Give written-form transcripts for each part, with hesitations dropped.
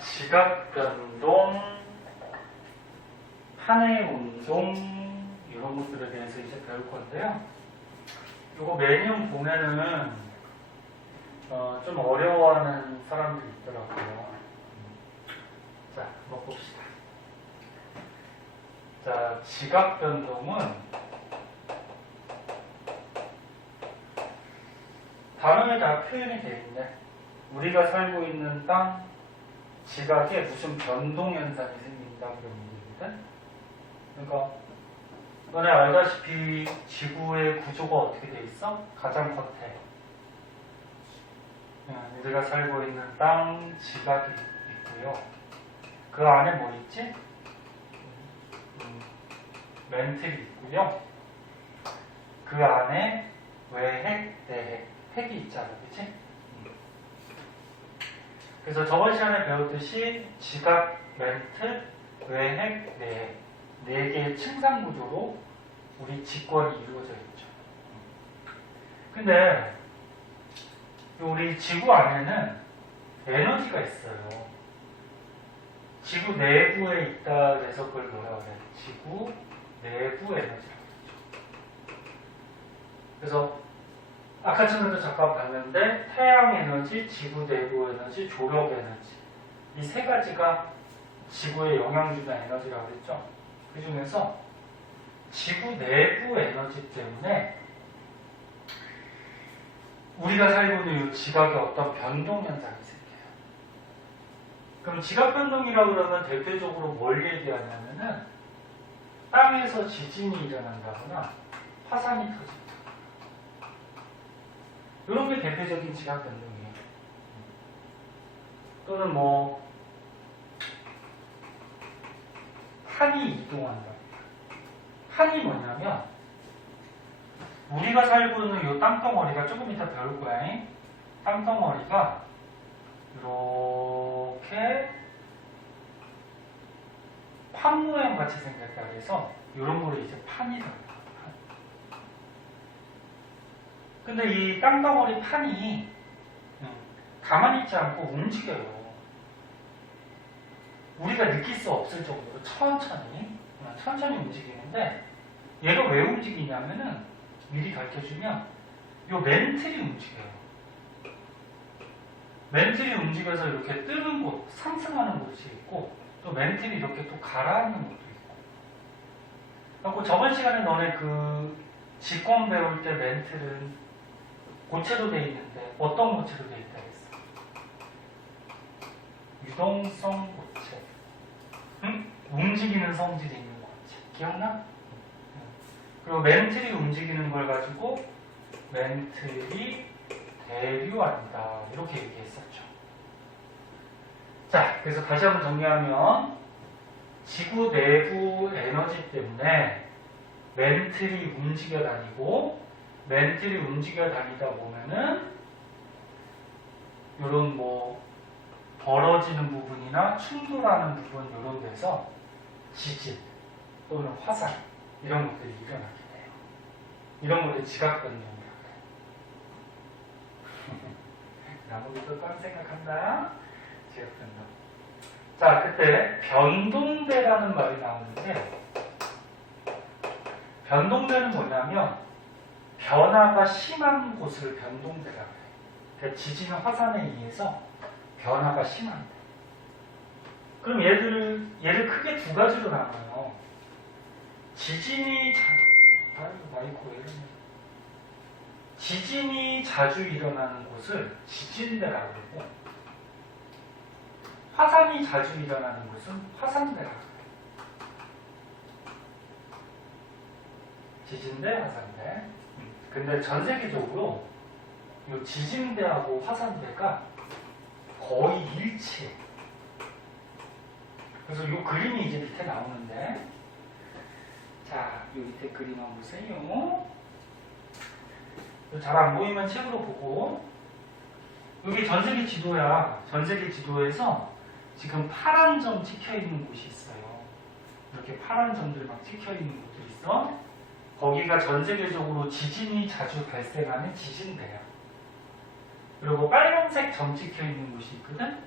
지각 변동, 한의 운동 이런 것들에 대해서 이제 배울 건데요. 이거 메뉴 보면은 좀 어려워하는 사람들이 있더라고요. 자, 한번 봅시다. 자, 지각 변동은 단어에 다 표현이 되어 있네. 우리가 살고 있는 땅 지각에 무슨 변동 현상이 생긴다 그런 얘기거든. 그러니까 너네 알다시피 지구의 구조가 어떻게 돼 있어? 가장 겉에 우리가 살고 있는 땅 지각이 있고요. 그 안에 뭐 있지? 멘틀이 있고요. 그 안에 외핵, 내핵, 핵이 있잖아, 그치? 그래서 저번 시간에 배웠듯이 지각, 멘틀, 외핵, 내핵 네 개의 층상 구조로 우리 직권이 이루어져 있죠. 근데 우리 지구 안에는 에너지가 있어요. 지구 내부에 있다 그래서 그걸 뭐라고 해요? 지구 내부 에너지라고 그러죠. 그래서 아까 전에도 잠깐 봤는데 태양 에너지, 지구 내부 에너지, 조력 에너지 이 세 가지가 지구에 영향 주는 에너지라고 했죠. 그 중에서 지구 내부 에너지 때문에 우리가 살고 있는 이 지각에 어떤 변동 현상이 생겨요. 그럼 지각 변동이라고 그러면 대표적으로 뭘 얘기하냐면은 땅에서 지진이 일어난다거나 화산이 터진다. 이런 게 대표적인 지각 변동이에요. 또는 뭐 판이 이동한다. 판이 뭐냐면 우리가 살고 있는 이 땅덩어리가 조금 이따 배울 거야. 땅덩어리가 이렇게 판 모양 같이 생겼다 그래서 이런 거를 이제 판이라고 해요. 근데 이 땅덩어리 판이 가만히 있지 않고 움직여요. 우리가 느낄 수 없을 정도로 천천히 움직이는데 얘가 왜 움직이냐면은 미리 가르쳐주면 이 멘틀이 움직여요. 멘틀이 움직여서 이렇게 뜨는 곳, 상승하는 곳이 있고 또 멘틀이 이렇게 또 가라앉는 곳도 있고. 그리고 저번 시간에 너네 그 직권 배울 때 멘틀은 고체로 돼 있는데 어떤 고체로 돼 있다 했어? 유동성 고체. 응? 움직이는 성질이 있는 고체. 기억나? 그리고 멘틀이 움직이는 걸 가지고 멘틀이 대류한다. 이렇게 얘기했었죠. 자, 그래서 다시 한번 정리하면 지구 내부 에너지 때문에 멘틀이 움직여 다니고 멘틀이 움직여 다니다 보면은 이런 뭐 벌어지는 부분이나 충돌하는 부분 이런 데서 지진 또는 화산 이런 것들이 일어나게 돼요. 이런 것들이 지각 변동이라고 해요. 나무도 딴 생각한다. 지각 변동. 자, 그때 변동대라는 말이 나오는데 변동대는 뭐냐면 변화가 심한 곳을 변동대라고 해요. 그러니까 지진 화산에 의해서 변화가 심한데. 그럼 얘를 크게 두 가지로 나눠요. 지진이 자주 일어나는 곳을 지진대라고 그러고 화산이 자주 일어나는 곳은 화산대라고 그래요. 지진대, 화산대. 근데 전 세계적으로 이 지진대하고 화산대가 거의 일치해. 그래서 이 그림이 이제 밑에 나오는데, 자, 이 밑에 그림 한번 보세요. 잘 안 보이면 책으로 보고. 여기 전 세계 지도야. 전 세계 지도에서 지금 파란 점 찍혀 있는 곳이 있어요. 이렇게 파란 점들 막 찍혀 있는 곳들이 있어. 거기가 전 세계적으로 지진이 자주 발생하는 지진대야. 그리고 빨간색 점 찍혀 있는 곳이 있거든.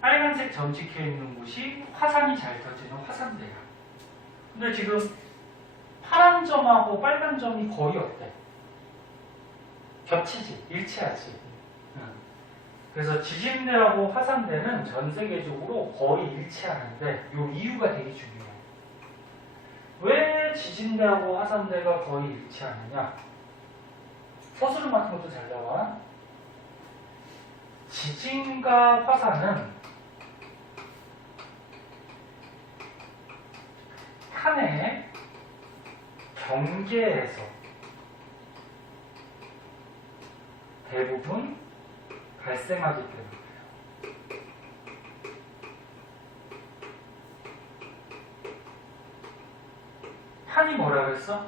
빨간색 점찍혀 있는 곳이 화산이 잘 터지는 화산대야. 근데 지금 파란 점하고 빨간 점이 거의 어때? 겹치지? 일치하지? 응. 그래서 지진대하고 화산대는 전 세계적으로 거의 일치하는데 이 이유가 되게 중요해. 왜 지진대하고 화산대가 거의 일치하느냐? 서술음 같은 것도 잘 나와. 지진과 화산은 판의 경계에서 대부분 발생하기 때문이에요. 판이 뭐라 그랬어?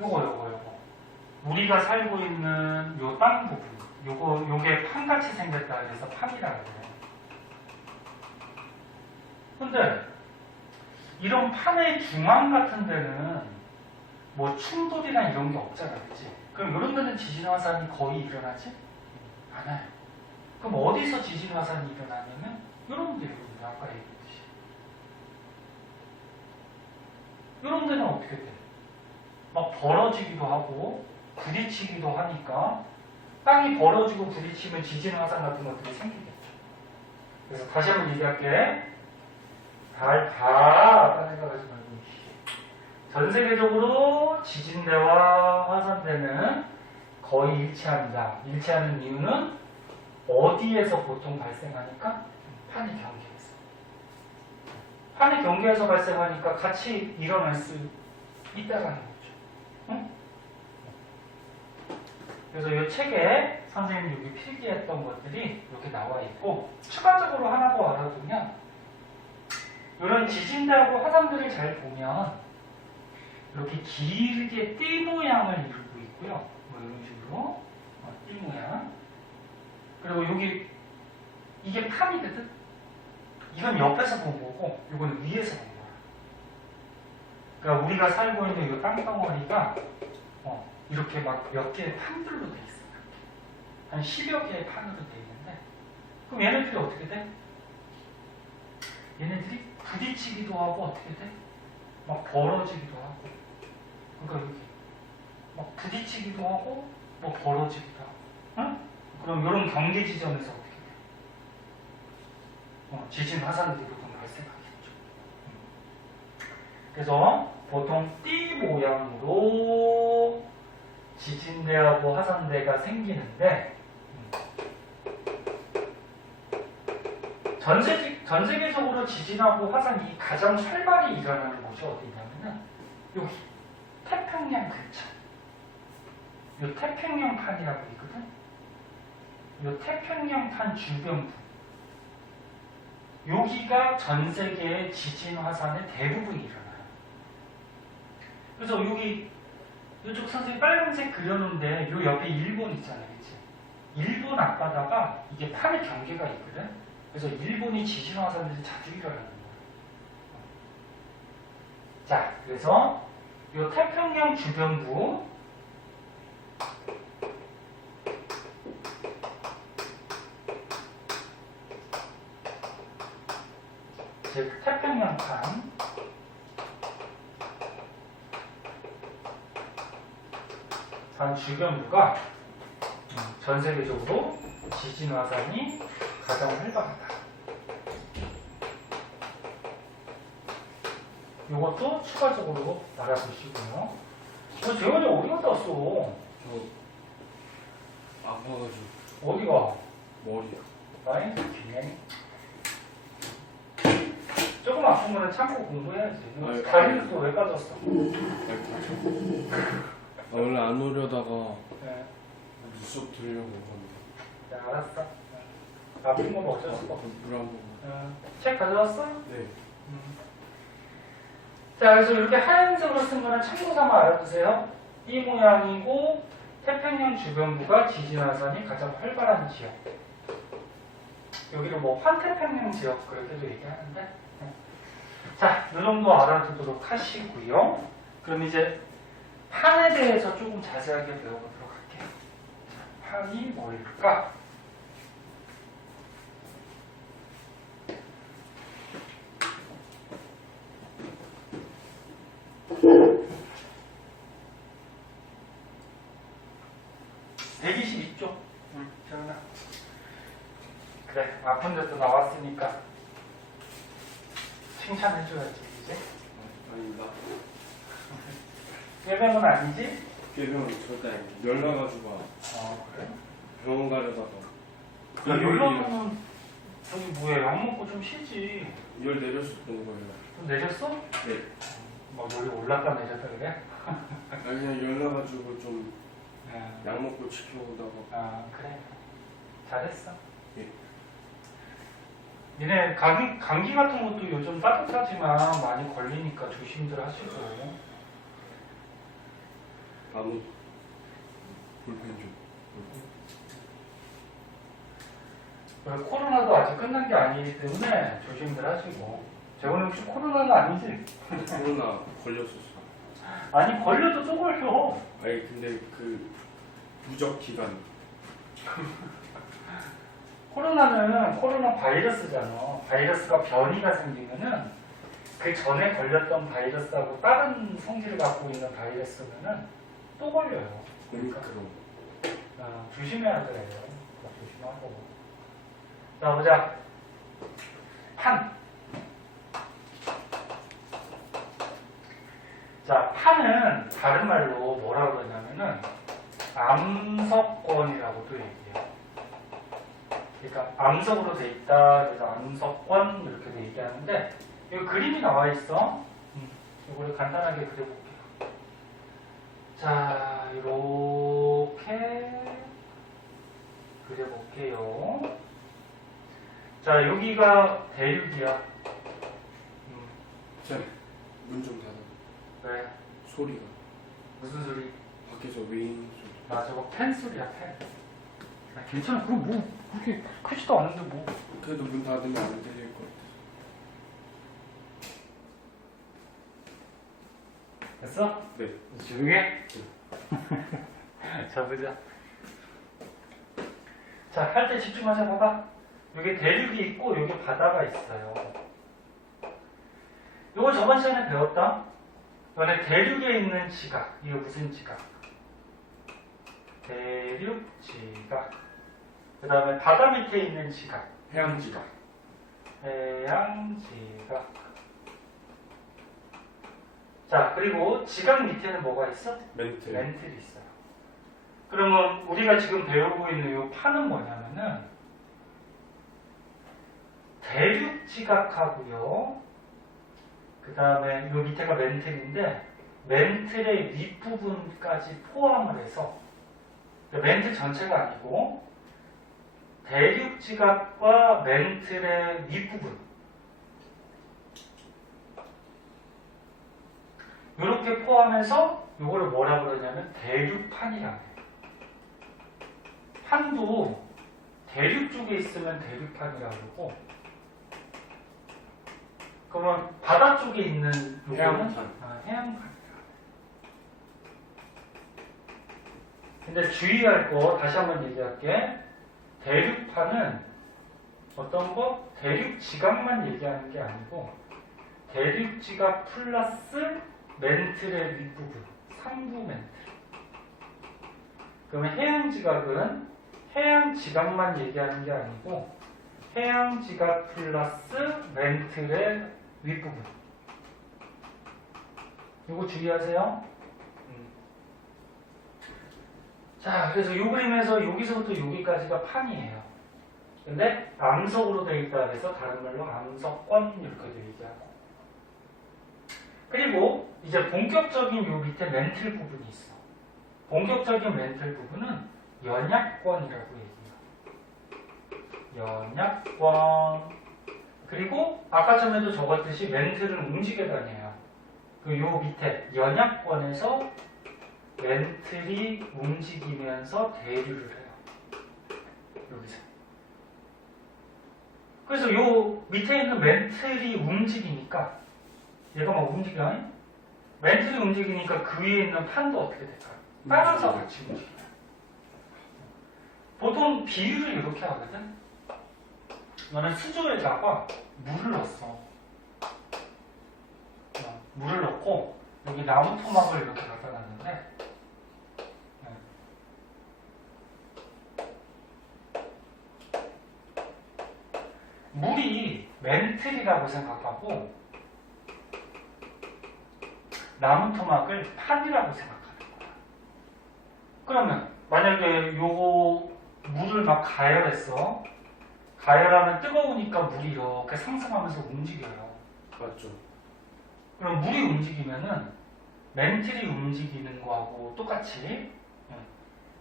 요거. 우리가 살고 있는 요 땅 부분, 요게 판같이 생겼다 그래서 판이라 그래요. 근데 이런 판의 중앙 같은 데는 뭐 충돌이나 이런 게 없잖아, 그치? 그럼 이런 데는 지진 화산이 거의 일어나지? 않아요. 그럼 어디서 지진 화산이 일어나냐면 이런 데, 아까 얘기했듯이. 이런 데는 어떻게 돼? 막 벌어지기도 하고 부딪히기도 하니까 땅이 벌어지고 부딪히면 지진 화산 같은 것들이 생기겠죠. 그래서 다시 한번 얘기할게. 다 생각하지 말고. 전 세계적으로 지진대와 화산대는 거의 일치합니다. 일치하는 이유는 어디에서 보통 발생하니까? 판의 경계에서. 판의 경계에서 발생하니까 같이 일어날 수 있다라는 거죠. 응? 그래서 이 책에 선생님이 여기 필기했던 것들이 이렇게 나와 있고, 추가적으로 하나 더 알아두면 이런 지진대하고 화산들을 잘 보면 이렇게 길게 띠 모양을 이루고 있고요. 뭐 이런 식으로 띠 모양. 그리고 여기 이게 판이거든. 이건 옆에서 본 거고, 이건 위에서 본 거야. 그러니까 우리가 살고 있는 이 땅덩어리가 이렇게 막 몇 개의 판들로 돼 있어요. 한 10여 개의 판으로 돼 있는데, 그럼 얘네들이 어떻게 돼? 얘네들이 부딪히기도 하고 어떻게 돼? 막 벌어지기도 하고. 그러니까 여기 막 부딪히기도 하고 뭐 벌어지기도 하고. 응? 그럼 이런 경계 지점에서 어떻게 돼? 지진 화산들이 보통 발생하겠죠. 그래서 보통 띠 모양으로 지진대하고 화산대가 생기는데 전 세계적으로 지진하고 화산이 가장 활발히 일어나는 곳이 어디냐면은 여기 태평양 근처. 이 태평양판이라고 있거든. 이 태평양판 주변부. 여기가 전 세계의 지진 화산의 대부분이 일어나요. 그래서 여기 이쪽 선생님 빨간색 그려놓은데 요 옆에 일본 있잖아요, 그치? 일본 앞바다가 이게 판의 경계가 있거든. 그래서 일본이 지진 화산들이 자주 일어나는 거예요. 자, 그래서 이 태평양 주변부 즉 태평양판 주변부가 전 세계적으로 지진 화산이 가장 활발하다. 이것도 추가적으로 알아보시고요. 재원이 어디 갔다 왔어? 아파가지고. 어디가? 머리야. 아니, 그냥 조금 아픈 거는 참고 공부해야지. 다리를 또 왜 빠졌어? 원래 안 오려다가 네. 수업 들으려고 하는데. 네, 알았어. 아픈 건 어쩔 수가 없어. 물 한 번. 책 가져왔어? 네. 자, 그래서 이렇게 하얀색으로 쓴 거는 참고 삼아 알아두세요. 이 모양이고 태평양 주변부가 지진 화산이 가장 활발한 지역. 여기를 뭐 환태평양 지역 그렇게도 얘기하는데. 자, 이 정도 알아두도록 하시고요. 그럼 이제 판에 대해서 조금 자세하게 배워보도록 할게요. 자, 판이 뭘까? 122쪽. 응, 정은아. 그래, 아픈 데도 나왔으니까 칭찬해줘야지, 이제. 아닙니다. 꾀병은 아니지? 꾀병은 절대 아니고 열 나가지고 그래? 병원 가려다가 야, 연락은 저기 뭐야, 약 먹고 좀 쉬지. 열 내렸었던 거예요. 좀 내렸어? 네. 뭐 열이 올랐다 내렸다 그래? 아 그냥 열 나가지고 좀 네. 약 먹고 지켜오다가 아 그래 잘했어. 예. 니네 감기 같은 것도 요즘 따뜻하지만 많이 걸리니까 조심들 하시고. 아무 볼펜 좀. 그래, 코로나도 아직 끝난 게 아니기 때문에 조심들 하시고. 재원이 혹시 코로나는 아니지? 코로나 걸렸었어. 아니 걸려도 또 걸려. 아니 근데 그 누적 기간 코로나는 코로나 바이러스잖아. 바이러스가 변이가 생기면은 그 전에 걸렸던 바이러스하고 다른 성질을 갖고 있는 바이러스면은 또 걸려요. 오미크론. 조심해야 돼요. 조심하고. 자, 보자. 판. 자, 판은 다른 말로 뭐라고 그러냐면은 암석권이라고도 얘기해요. 그러니까 암석으로 돼 있다. 그래서 암석권 이렇게도 얘기하는데 여기 그림이 나와 있어. 이거를 간단하게 그려볼게요. 자, 이렇게 그려볼게요. 자, 여기가 대륙이야. 자, 문 좀 닫아. 왜? 소리가 무슨 소리? 밖에서 윙 소리. 맞아, 펜 소리야, 펜. 괜찮아. 그럼 뭐 그렇게 크지도 않은데 뭐. 그래도 문 닫으면 안 들릴 것 같아. 됐어? 네. 조용해? 자, 보자. 자, 할 때 집중하자, 봐봐. 여기 대륙이 있고, 여기 바다가 있어요. 요거 저번 시간에 배웠다? 이번에 대륙에 있는 지각. 이거 무슨 지각? 대륙 지각. 그 다음에 바다 밑에 있는 지각. 해양 지각. 해양 지각. 자, 그리고 지각 밑에는 뭐가 있어? 멘트. 멘틀이 있어요. 그러면 우리가 지금 배우고 있는 이 판은 뭐냐면은 대륙 지각하고요. 그 다음에 이 밑에가 멘틀인데 멘틀의 윗부분까지 포함을 해서 멘틀 전체가 아니고 대륙 지각과 멘틀의 윗부분 이렇게 포함해서 이거를 뭐라 그러냐면 대륙판이라고 해요. 판도 대륙 쪽에 있으면 대륙판이라고 그러고 그러면 바다 쪽에 있는 요거는 해양판. 해양판이라. 근데 주의할 거 다시 한번 얘기할게. 대륙판은 어떤 거? 대륙 지각만 얘기하는 게 아니고 대륙 지각 플러스 멘틀의 윗부분, 상부 멘틀. 그러면 해양 지각은 해양 지각만 얘기하는 게 아니고 해양 지각 플러스 멘틀의 윗부분. 이거 주의하세요. 자, 그래서 이 그림에서 여기서부터 여기까지가 판이에요. 근데 암석으로 되어 있다 해서 다른 말로 암석권 이렇게도 얘기하고. 그리고 이제 본격적인 요 밑에 멘틀 부분이 있어. 본격적인 멘틀 부분은 연약권이라고 얘기해요. 연약권. 그리고 아까 전에도 적었듯이 멘틀은 움직여 다녀요. 그 요 밑에 연약권에서 멘틀이 움직이면서 대류를 해요. 여기서. 그래서 요 밑에 있는 멘틀이 움직이니까 얘가 막 움직여. 멘틀이 움직이니까 그 위에 있는 판도 어떻게 될까요? 따라서 같이 움직여요. 보통 비유를 이렇게 하거든. 너는 수조에다가 물을 넣었어. 물을 넣고 여기 나무 토막을 이렇게 갖다 놨는데 물이 멘틀이라고 생각하고 남은 토막을 판이라고 생각하는 거야. 그러면 만약에 요거 물을 막 가열했어. 가열하면 뜨거우니까 물이 이렇게 상승하면서 움직여요. 맞죠. 그럼 물이 움직이면은 멘틀이 움직이는 거하고 똑같이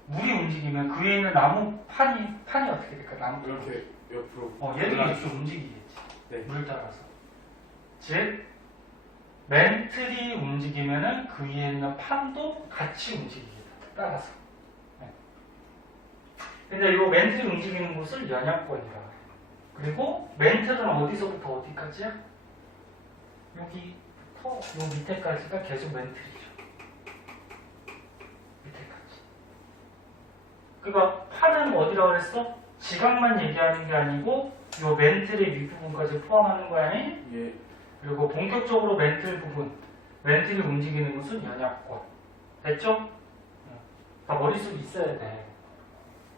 물이 움직이면 그 위에 있는 나무 판이 어떻게 될까? 나무 이렇게 옆으로. 얘도 이렇게 움직이겠지. 네. 물 따라서. 즉 멘틀이 움직이면은 그 위에 있는 판도 같이 움직이겠다. 따라서. 네. 근데 이 멘틀이 움직이는 곳을 연약권이라 해요. 그리고 멘틀은 어디서부터 어디까지야? 여기부터 요 밑에까지가 계속 멘틀이죠. 밑에까지. 그러니까 판은 어디라고 그랬어? 지각만 얘기하는 게 아니고 요 멘틀의 윗부분까지 포함하는 거 아니? 예. 그리고 본격적으로 멘틀 부분, 멘틀이 움직이는 곳은 연약권. 됐죠? 다 머릿속에 있어야 돼.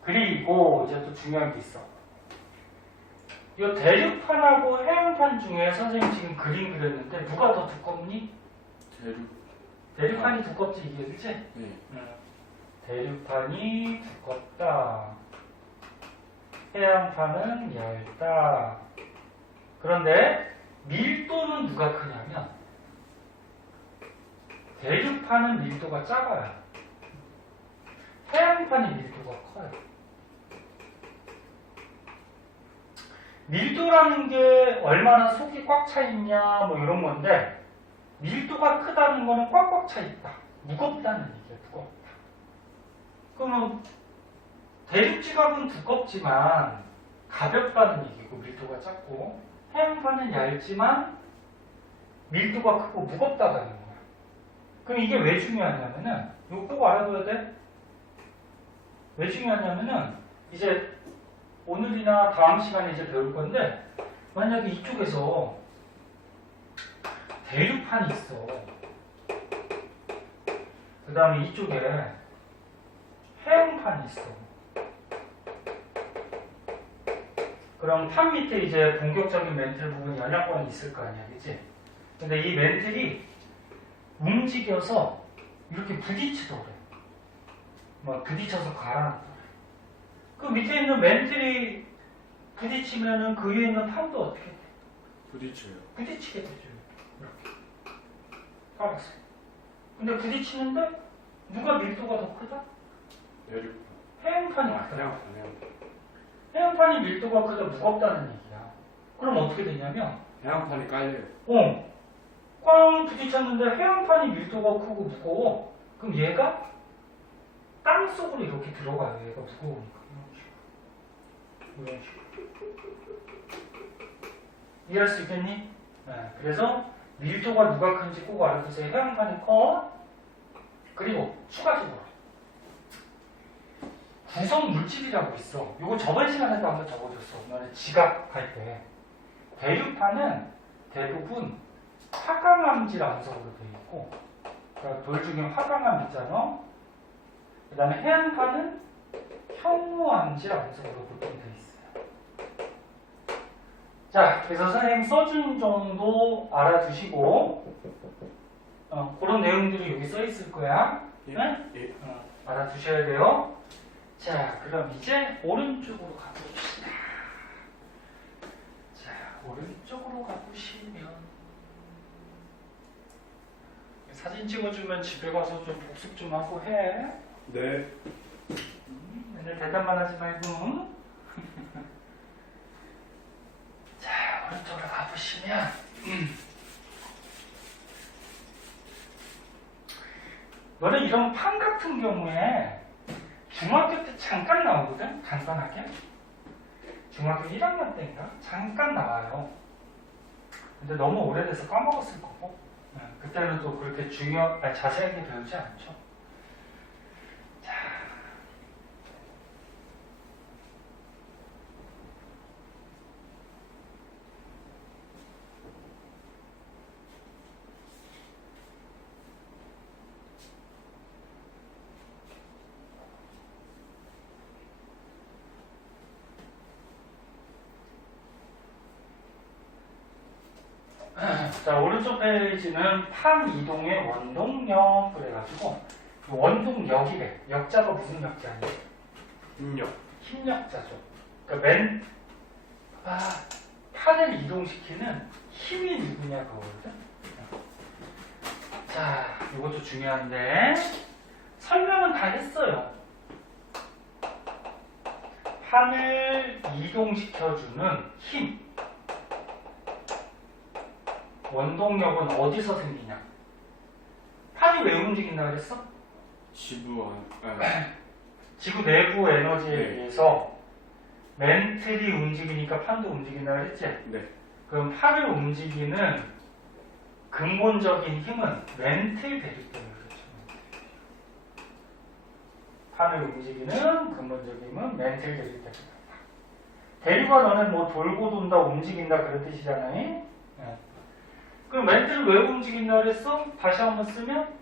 그리고 이제 또 중요한 게 있어. 이 대륙판하고 해안판 중에 선생님 지금 그림 그렸는데 누가 더 두껍니? 대륙판이 두껍지 이게 그치? 네. 대륙판이 두껍다. 해안판은 얇다. 그런데 밀도는 누가 크냐면 대륙판은 밀도가 작아요. 해안판이 밀도가 커요. 밀도라는 게 얼마나 속이 꽉 차 있냐 뭐 이런 건데 밀도가 크다는 거는 꽉꽉 차 있다. 무겁다는 얘기야. 무겁다. 그러면 대륙지각은 두껍지만 가볍다는 얘기고 밀도가 작고 해안판은 얇지만 밀도가 크고 무겁다는 거야. 그럼 이게 왜 중요하냐면은 이거 꼭 알아둬야 돼. 왜 중요하냐면은 이제 오늘이나 다음 시간에 이제 배울 건데 만약에 이쪽에서 대륙판이 있어. 그 다음에 이쪽에 해안판이 있어. 그럼 판 밑에 이제 본격적인 멘틀 부분 연약권이 있을 거 아니야, 그치? 근데 이 멘틀이 움직여서 이렇게 부딪히더래. 막 부딪혀서 가라앉더래. 그 밑에 있는 멘틀이 부딪히면은 그 위에 있는 판도 어떻게 돼? 부딪혀요. 부딪히게 되죠. 이렇게. 알았어. 근데 부딪히는데 누가 밀도가 더 크다? 대륙판. 해안판이 크다. 해안판. 해안판이 밀도가 크다 무겁다는 얘기야. 그럼 어떻게 되냐면 해안판이 깔려요. 꽝 부딪혔는데 해안판이 밀도가 크고 무거워. 그럼 얘가 땅 속으로 이렇게 들어가요. 얘가 무거우니까. 이런 식으로. 이해할 수 있겠니? 네. 그래서 밀도가 누가 큰지 꼭 알아두세요. 해안판이 커. 그리고 추가적으로 구성 물질이라고 있어. 이거 저번 시간에도 한번 적어줬어. 오늘 지각할 때. 대륙판은 대부분 화강암질 암석으로 되어 있고, 그러니까 돌 중에 화강암 있잖아. 그 다음에 해안판은 현무암질 암석으로 보통 되어 있어요. 자, 그래서 선생님 써준 정도 알아두시고, 그런 내용들이 여기 써 있을 거야. 예. 네? 예. 알아두셔야 돼요. 자, 그럼 이제 오른쪽으로 가봅시다. 자, 오른쪽으로 가보시면 사진 찍어주면 집에 가서 좀 복습 좀 하고 해. 네. 맨날 대답만 하지 말고. 자, 오른쪽으로 가보시면 너는 이런 판 같은 경우에 중학교 때 잠깐 나오거든? 간단하게. 중학교 1학년 때인가? 잠깐 나와요. 근데 너무 오래돼서 까먹었을 거고. 그때는 또 그렇게 자세하게 배우지 않죠. 자. 자, 오른쪽 페이지는 판 이동의 원동력 그래가지고 원동력이래. 역자가 무슨 역자니? 입력. 힘력자죠. 그러니까 판을 이동시키는 힘이 누구냐 그거거든. 자, 이것도 중요한데 설명은 다 했어요. 판을 이동시켜주는 힘. 원동력은 어디서 생기냐? 판이 왜 움직인다 그랬어? 지부 안. 지구 내부 에너지에 네. 의해서 멘틀이 움직이니까 판도 움직인다 그랬지? 네. 그럼 판을 움직이는 근본적인 힘은 멘틀 대륙 때문에 그렇죠. 판을 움직이는 근본적인 힘은 멘틀 대륙 때문에. 대류가 너는 뭐 돌고 돈다 움직인다 그런 뜻이잖아요. 네. 그럼 멘틀을 왜 움직인다 그랬어? 다시 한번 쓰면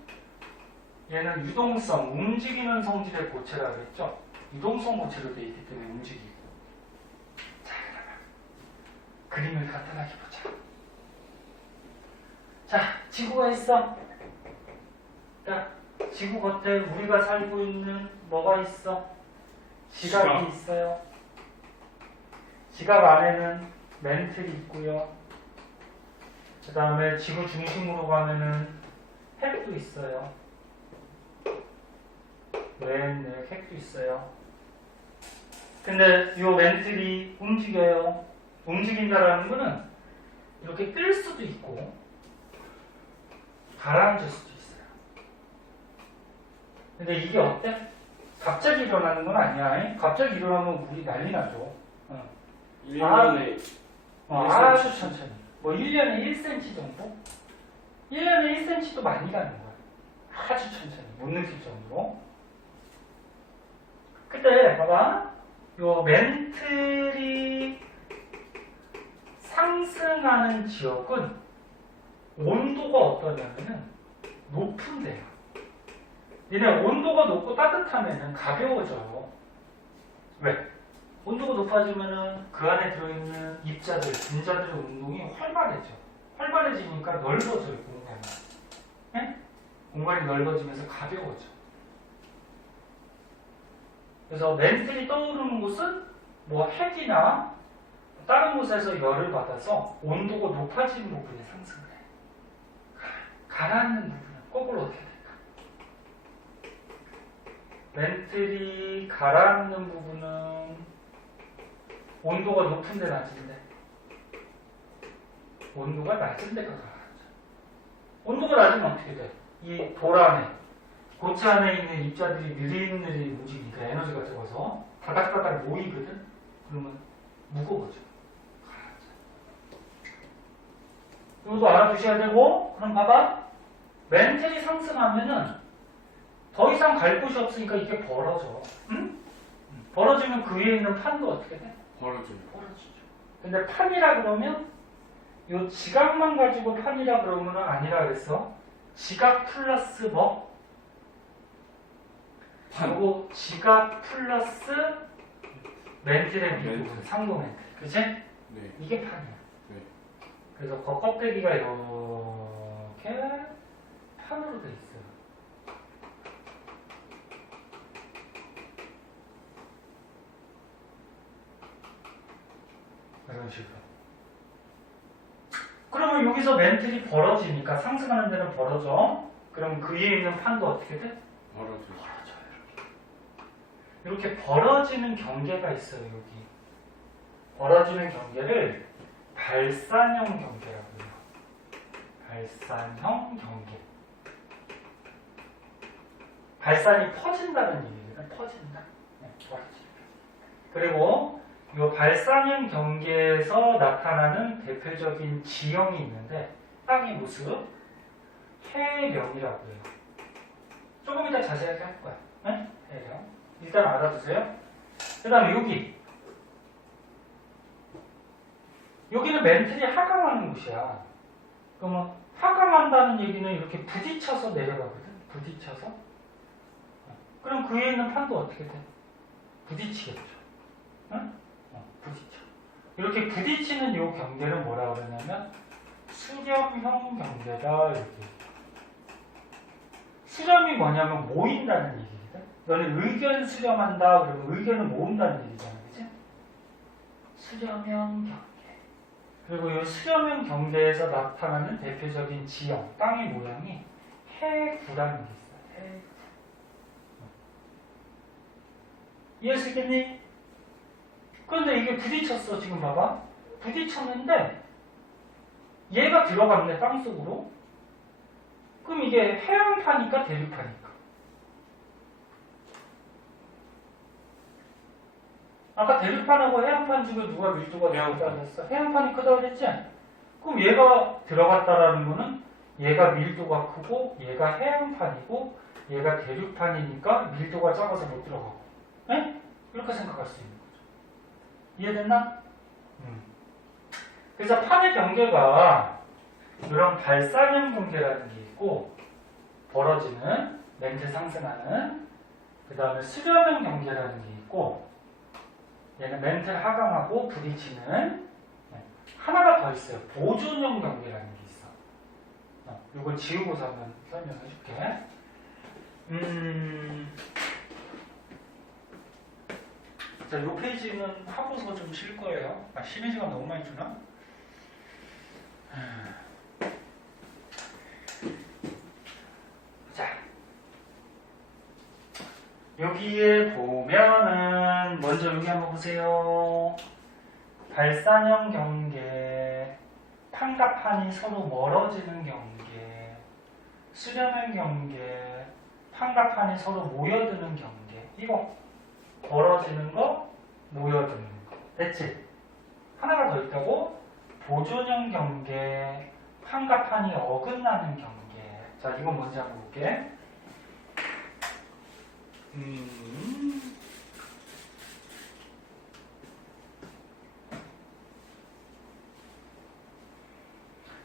얘는 유동성, 움직이는 성질의 고체라 그랬죠? 유동성 고체로 되어 있기 때문에 움직이고. 자, 그러면 그림을 간단하게 보자. 자, 지구가 있어. 자, 지구 겉에 우리가 살고 있는 뭐가 있어? 지각이 있어요. 지각 안에는 멘틀이 있고요. 그 다음에 지구 중심으로 가면은 핵도 있어요. 네, 핵도 있어요. 근데 이 멘틀이 움직여요. 움직인다라는 거는 이렇게 뜰 수도 있고 가라앉을 수도 있어요. 근데 이게 어때? 갑자기 일어나는 건 아니야. 갑자기 일어나면 우리 난리 나죠. 1년에 아주 천천히. 뭐 1년에 1cm 정도? 1년에 1cm도 많이 가는 거야. 아주 천천히. 못 느낄 정도로. 그때 봐봐. 요 멘틀이 상승하는 지역은 온도가 어떠냐면은 높은 데야. 얘네 온도가 높고 따뜻하면은 가벼워져요. 왜? 온도가 높아지면은 그 안에 들어있는 입자들, 분자들의 운동이 활발해져. 활발해지니까 넓어져요, 공간이. 네? 공간이 넓어지면서 가벼워져. 그래서 멘틀이 떠오르는 곳은 뭐 핵이나 다른 곳에서 열을 받아서 온도가 높아지는 부분이 상승을 해. 가라앉는 부분은 거꾸로 어떻게 될까? 멘틀이 가라앉는 부분은 온도가 높은데 낮은데 온도가 낮은 데가 가라앉아. 온도가 낮으면 어떻게 돼? 이 돌 안에 고체 안에 있는 입자들이 느릿느릿 움직이니까 에너지가 적어서 다닥다닥 모이거든? 그러면 무거워져. 가라앉아. 이것도 알아두셔야 되고, 그럼 봐봐. 멘틀이 상승하면은 더 이상 갈 곳이 없으니까 이게 벌어져. 응? 벌어지면 그 위에 있는 판도 어떻게 돼? 벌어져요. 벌어지죠. 근데 판이라 그러면 요 지각만 가지고 판이라 그러면 아니라 그랬어. 지각 플러스 뭐? 그리고 지각 플러스 멘틀의 미분, 상도 멘틀. 그치? 네. 이게 판이야. 네. 그래서 겉껍데기가 이렇게 판으로 돼 있어요. 이런 식으로. 그러면 여기서 멘틀이 벌어지니까 상승하는 데는 벌어져. 그럼 그 위에 있는 판도 어떻게 돼? 벌어져요. 이렇게 벌어지는 경계가 있어요, 여기. 벌어지는 경계를 발산형 경계라고 해요. 발산형 경계. 발산이 퍼진다는 얘기거든. 퍼진다. 네, 퍼진다. 그리고 이 발산형 경계에서 나타나는 대표적인 지형이 있는데 딱 이 모습 해령이라고 해요. 조금 이따 자세하게 할 거야. 네? 해령. 일단 알아두세요. 그 다음에 여기는 멘틀이 하강하는 곳이야. 그러면 하강한다는 얘기는 이렇게 부딪혀서 내려가거든. 부딪혀서. 그럼 그 위에 있는 판도 어떻게 돼? 부딪히겠죠. 응? 부딪혀. 이렇게 부딪히는 이 경계를 뭐라 그러냐면 수렴형 경계다 이렇게. 수렴이 뭐냐면 모인다는 얘기거든. 너는 의견 수렴한다 그러면 의견을 모은다는 얘기잖아, 그치? 수렴형 경계. 그리고 이 수렴형 경계에서 나타나는 대표적인 지형, 땅의 모양이 해구라는 게 있어요. 해구. 이해할 수 있겠니? 그런데 이게 부딪혔어, 지금 봐봐. 부딪혔는데 얘가 들어갔네, 땅속으로. 그럼 이게 해안파니까 대륙파니까. 아까 대륙판하고 해안판 중에 누가 밀도가 높다고 했어? 해안판이 크다고 그랬지? 그럼 얘가 들어갔다라는 거는 얘가 밀도가 크고 얘가 해안판이고 얘가 대륙판이니까 밀도가 작아서 못 들어가고. 네? 이렇게 생각할 수 있는 거죠. 이해됐나? 그래서 판의 경계가 이런 발산형 경계라는 게 있고 벌어지는 멘트 상승하는 그 다음에 수렴형 경계라는 게 있고 얘는 멘트를 하강하고 부딪히는 하나가 더 있어요. 보존형 경계라는 게 있어. 이걸 지우고서 한번 설명해 줄게. 자, 이 페이지는 하고서 좀 쉴 거예요. 쉬는 시간 너무 많이 주나? 자, 여기에 보면은 먼저 여기 한번 보세요. 발산형 경계, 판과 판이 서로 멀어지는 경계, 수렴형 경계, 판과 판이 서로 모여드는 경계. 이거 멀어지는 거, 모여드는 거. 됐지? 하나가 더 있다고? 보존형 경계, 판과 판이 어긋나는 경계. 자, 이건 뭔지 한번 볼게.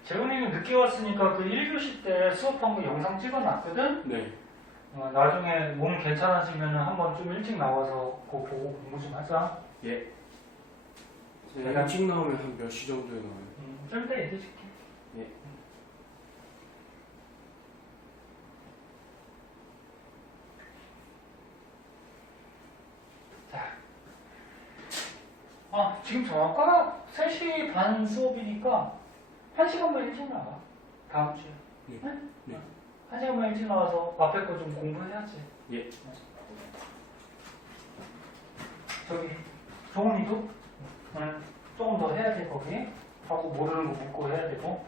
재훈이는 늦게 왔으니까 그 1교시 때 수업한 거 영상 찍어놨거든? 네. 나중에 몸 괜찮아지면 한번 좀 일찍 나와서 그거 보고 공부 좀 하자. 예. 일찍 나오면 한 몇 시 정도에 나와요? 좀 이따 얘기해줄게. 예. 자, 지금 정확하가 3시 반 수업이니까 1시간만 일찍 나와. 다음 주에. 네. 네? 네. 1시간만 일찍 나와서 앞에 거 좀 공부해야지. 예. 저기, 종훈이도 조금 더 해야 될 거기. 하고 모르는 거 묻고 해야 되고.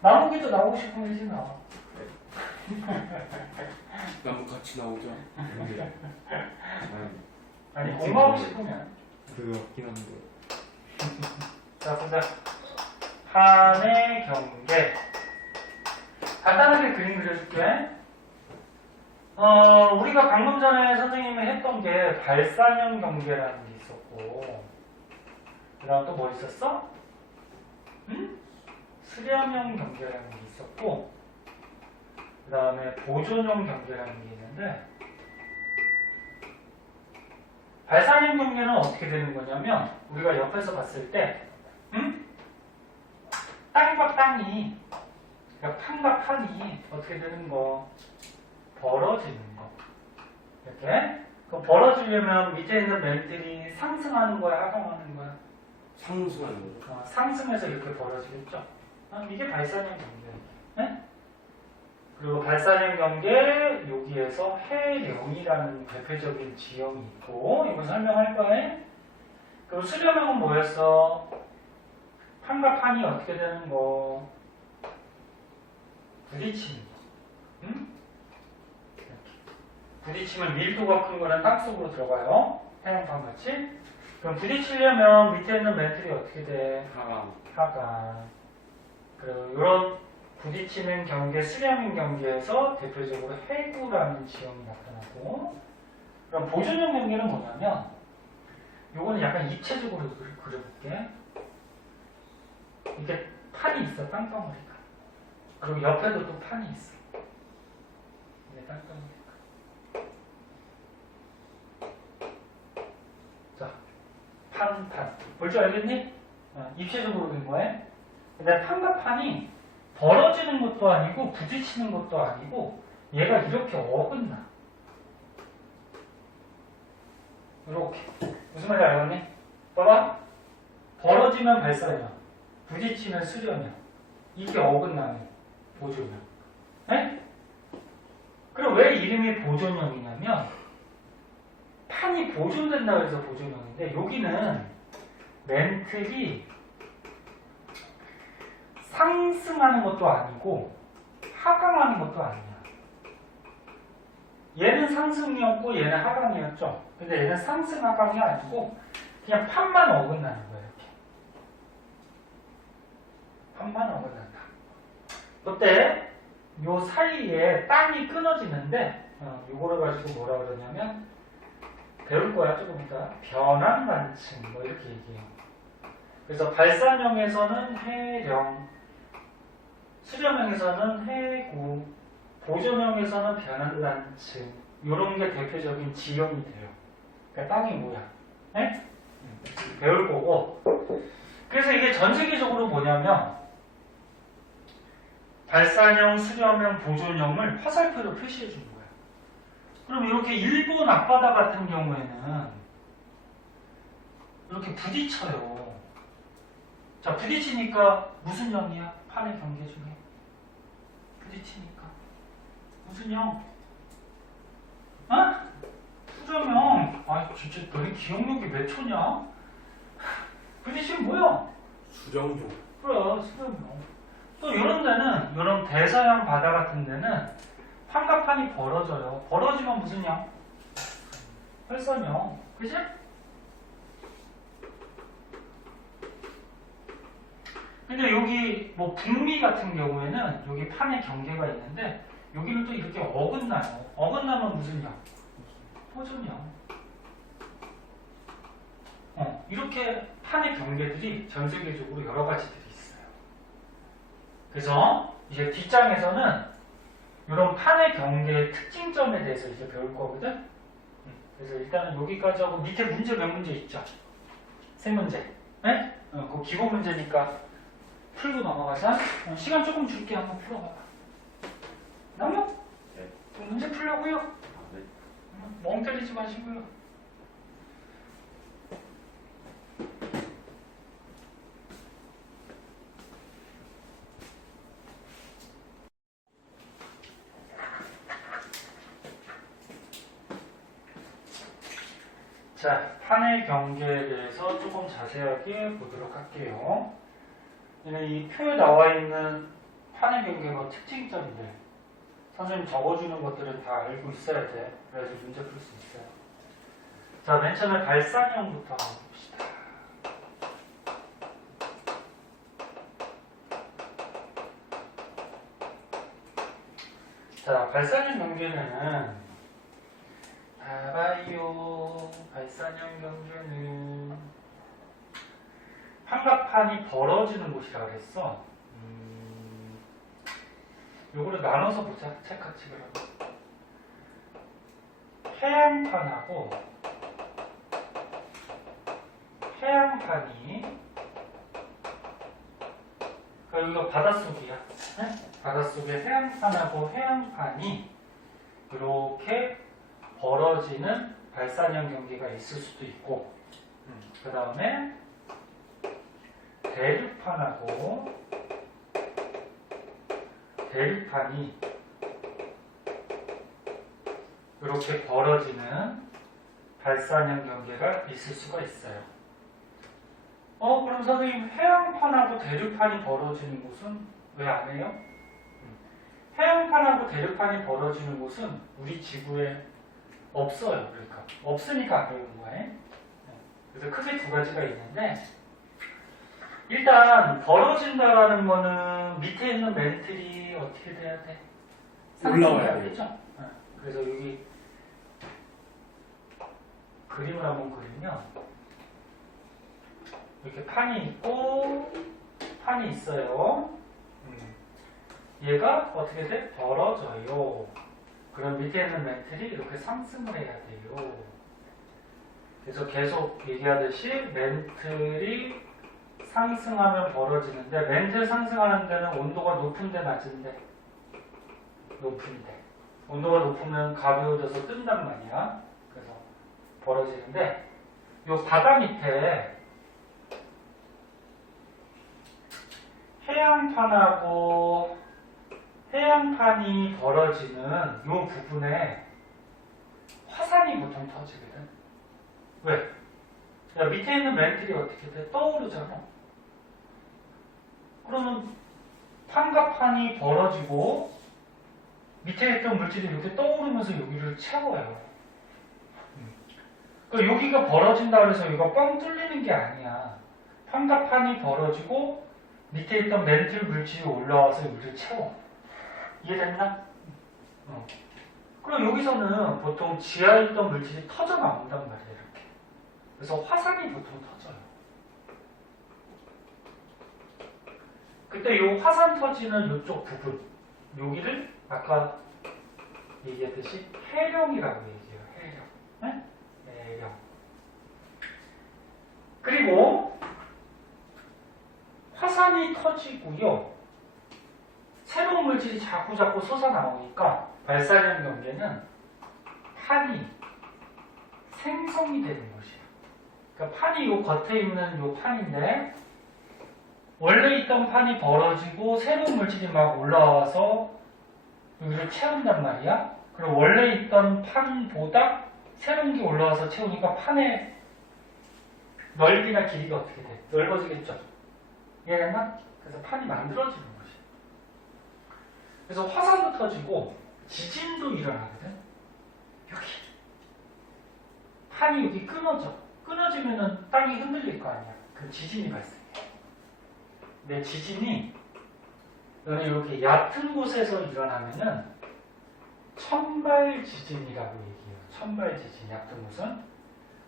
나무기도 나오고 싶으면 일찍 나와. 나무 같이 나오자. 아니, 공부하고 싶으면. 그거 없긴 한데. 자, 보자. 판의 경계. 간단하게 그림 그려줄게. 우리가 방금 전에 선생님이 했던 게 발산형 경계라는 게 있었고, 그 다음 또 뭐 있었어? 수렴형 경계라는 게 있었고, 그 다음에 보존형 경계라는 게 있는데, 발산형 경계는 어떻게 되는 거냐면, 우리가 옆에서 봤을 때, 땅과 땅이, 그러니까 판과 판이 어떻게 되는 거? 벌어지는 거. 이렇게. 그럼 벌어지려면 밑에 있는 멘틀이 상승하는 거야, 하강하는 거야? 상승하는 거죠? 상승해서 이렇게 벌어지겠죠. 이게 발산형 경계. 네? 그리고 발산형 경계, 여기에서 해령이라는 대표적인 지형이 있고, 이거 설명할 거예요. 그리고 수렴형은 뭐였어? 판과 판이 어떻게 되는 거? 부딪히는 거. 응? 이렇게. 부딪히면 밀도가 큰 거는 땅속으로 들어가요. 해양판 같이. 그럼 부딪히려면 밑에 있는 멘틀이 어떻게 돼? 하강. 하강. 그리고 이런 부딪히는 경계, 수렴인 경계에서 대표적으로 해구라는 지형이 나타나고, 그럼 보존형 경계는 뭐냐면, 요거는 약간 입체적으로 그려볼게. 이게 판이 있어, 땅덩어리가. 그리고 옆에도 또 판이 있어. 이게 땅덩어리가. 자, 판. 볼 줄 알겠니? 입체적으로 된 거에. 근데 판과 판이 벌어지는 것도 아니고 부딪히는 것도 아니고 얘가 이렇게 어긋나. 이렇게. 무슨 말인지 알겠니? 봐봐. 벌어지면 발산형, 부딪히면 수렴형. 이게 어긋나는 보존형. 네? 그럼 왜 이름이 보존형이냐면 판이 보존된다고 해서 보존형인데 여기는 멘틀이 상승하는 것도 아니고 하강하는 것도 아니야. 얘는 상승이었고 얘는 하강이었죠. 근데 얘는 상승 하강이 아니고 그냥 판만 어긋나는 거예요. 이렇게. 판만 어긋난다. 그때 요 사이에 땅이 끊어지는데 요거를 가지고 뭐라 그러냐면 배울 거야 조금 이따. 변환관층 뭐 이렇게 얘기해요. 그래서 발산형에서는 해령, 수렴형에서는 해구, 보존형에서는 변환관층 이런 게 대표적인 지형이 돼요. 그러니까 땅의 모양. 네? 배울 거고. 그래서 이게 전 세계적으로 뭐냐면 발산형, 수렴형, 보존형을 화살표로 표시해 주는 거예요. 그럼 이렇게 일본 앞바다 같은 경우에는 이렇게 부딪혀요. 자, 부딪히니까 무슨 형이야? 판의 경계 중에. 부딪히니까. 무슨 형? 어? 수렴형. 아, 진짜 너네 기억력이 몇 초냐? 부딪히면 뭐야? 수정조. 그래, 수렴형. 또 이런 데는, 이런 대서양 바다 같은 데는 판과 판이 벌어져요. 벌어지면 무슨 형? 활선형. 그지? 근데 여기 뭐 북미 같은 경우에는 여기 판의 경계가 있는데 여기는 또 이렇게 어긋나요. 어긋나면 무슨 형? 보존형. 이렇게 판의 경계들이 전 세계적으로 여러 가지들이 있어요. 그래서 이제 뒷장에서는 이런 판의 경계의 특징점에 대해서 이제 배울 거거든. 그래서 일단은 여기까지 하고 밑에 문제 몇 문제 있죠? 세 문제. 네? 그 기본 문제니까 풀고 넘어가자. 시간 조금 줄게. 한번 풀어봐봐. 나무? 네. 문제 풀려고요. 네. 멍 때리지 마시고요. 자, 판의 경계에 대해서 조금 자세하게 보도록 할게요. 이 표에 나와 있는 판의 경계가 특징점인데 선생님 적어주는 것들은 다 알고 있어야 돼. 그래야지 문제 풀 수 있어요. 자, 맨 처음에 발산형부터 한번 봅시다. 자, 발산형 경계는 봐봐요. 발산형 경계는 판과 판이 벌어지는 곳이라 그랬어. 요거를 나눠서 보자. 책같이 그러면. 해양판하고 해양판이 그러니까 여기가 바닷속이야. 네? 바닷속에 해양판하고 해양판이 이렇게 벌어지는 발산형 경계가 있을 수도 있고 그 다음에 대륙판하고 대륙판이 이렇게 벌어지는 발산형 경계가 있을 수가 있어요. 그럼 선생님 해양판하고 대륙판이 벌어지는 곳은 왜 안 해요? 해양판하고 대륙판이 벌어지는 곳은 우리 지구에 없어요. 그러니까 없으니까 안 배우는 거예요. 그래서 크게 두 가지가 있는데 일단 벌어진다라는 거는 밑에 있는 멘틀이 어떻게 돼야 돼? 올라와야 되죠. 그래서 여기 그림을 한번 그리면 이렇게 판이 있고 판이 있어요. 얘가 어떻게 돼? 벌어져요. 그럼 밑에 있는 멘틀이 이렇게 상승을 해야 돼요. 그래서 계속 얘기하듯이 멘틀이 상승하면 벌어지는데 멘틀 상승하는 데는 온도가 높은데 낮은데? 높은데. 온도가 높으면 가벼워져서 뜬단 말이야. 그래서 벌어지는데 요 바다 밑에 해양판이 벌어지는 요 부분에 화산이 보통 터지거든. 왜? 야, 밑에 있는 멘틀이 어떻게 돼? 떠오르잖아. 그러면 판과 판이 벌어지고 밑에 있던 물질이 이렇게 떠오르면서 여기를 채워요. 그러니까 여기가 벌어진다 그래서 여기가 뻥 뚫리는 게 아니야. 판과 판이 벌어지고 밑에 있던 멘틀 물질이 올라와서 여기를 채워. 이해됐나? 그럼 여기서는 보통 지하에 있던 물질이 터져 나온단 말이야, 이렇게. 그래서 화산이 보통 터져요. 그때 이 화산 터지는 이쪽 부분, 여기를 아까 얘기했듯이 해령이라고 얘기해요. 해령. 네? 해령. 그리고 화산이 터지고요. 새로운 물질이 자꾸 솟아나오니까 발사력 경계는 판이 생성이 되는 것이에요. 그러니까 판이 요 겉에 있는 요 판인데 원래 있던 판이 벌어지고 새로운 물질이 막 올라와서 여기를 채운단 말이야. 그리고 원래 있던 판보다 새로운 게 올라와서 채우니까 판의 넓이나 길이가 어떻게 돼? 넓어지겠죠? 이해됐나? 그래서 판이 만들어지는 것이. 그래서 화산도 터지고 지진도 일어나거든. 여기 판이 여기 끊어져. 끊어지면은 땅이 흔들릴 거 아니야. 그 지진이 발생해. 근데 지진이 이렇게 얕은 곳에서 일어나면은 천발 지진이라고 얘기해요. 천발 지진, 얕은 곳은.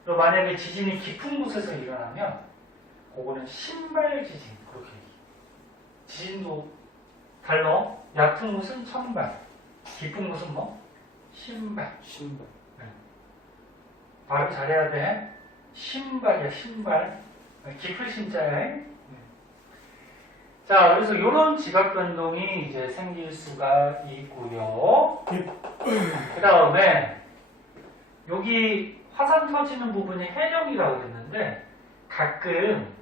그리고 만약에 지진이 깊은 곳에서 일어나면 그거는 신발 지진, 그렇게 얘기해요. 지진도 달라. 얕은 곳은 천발, 깊은 곳은 뭐? 신발. 신발. 발음 잘해야 돼. 신발이야, 신발. 깊을 신자야. 자, 그래서 이런 지각 변동이 이제 생길 수가 있고요. 그 다음에 여기 화산 터지는 부분이 해령이라고 그랬는데 가끔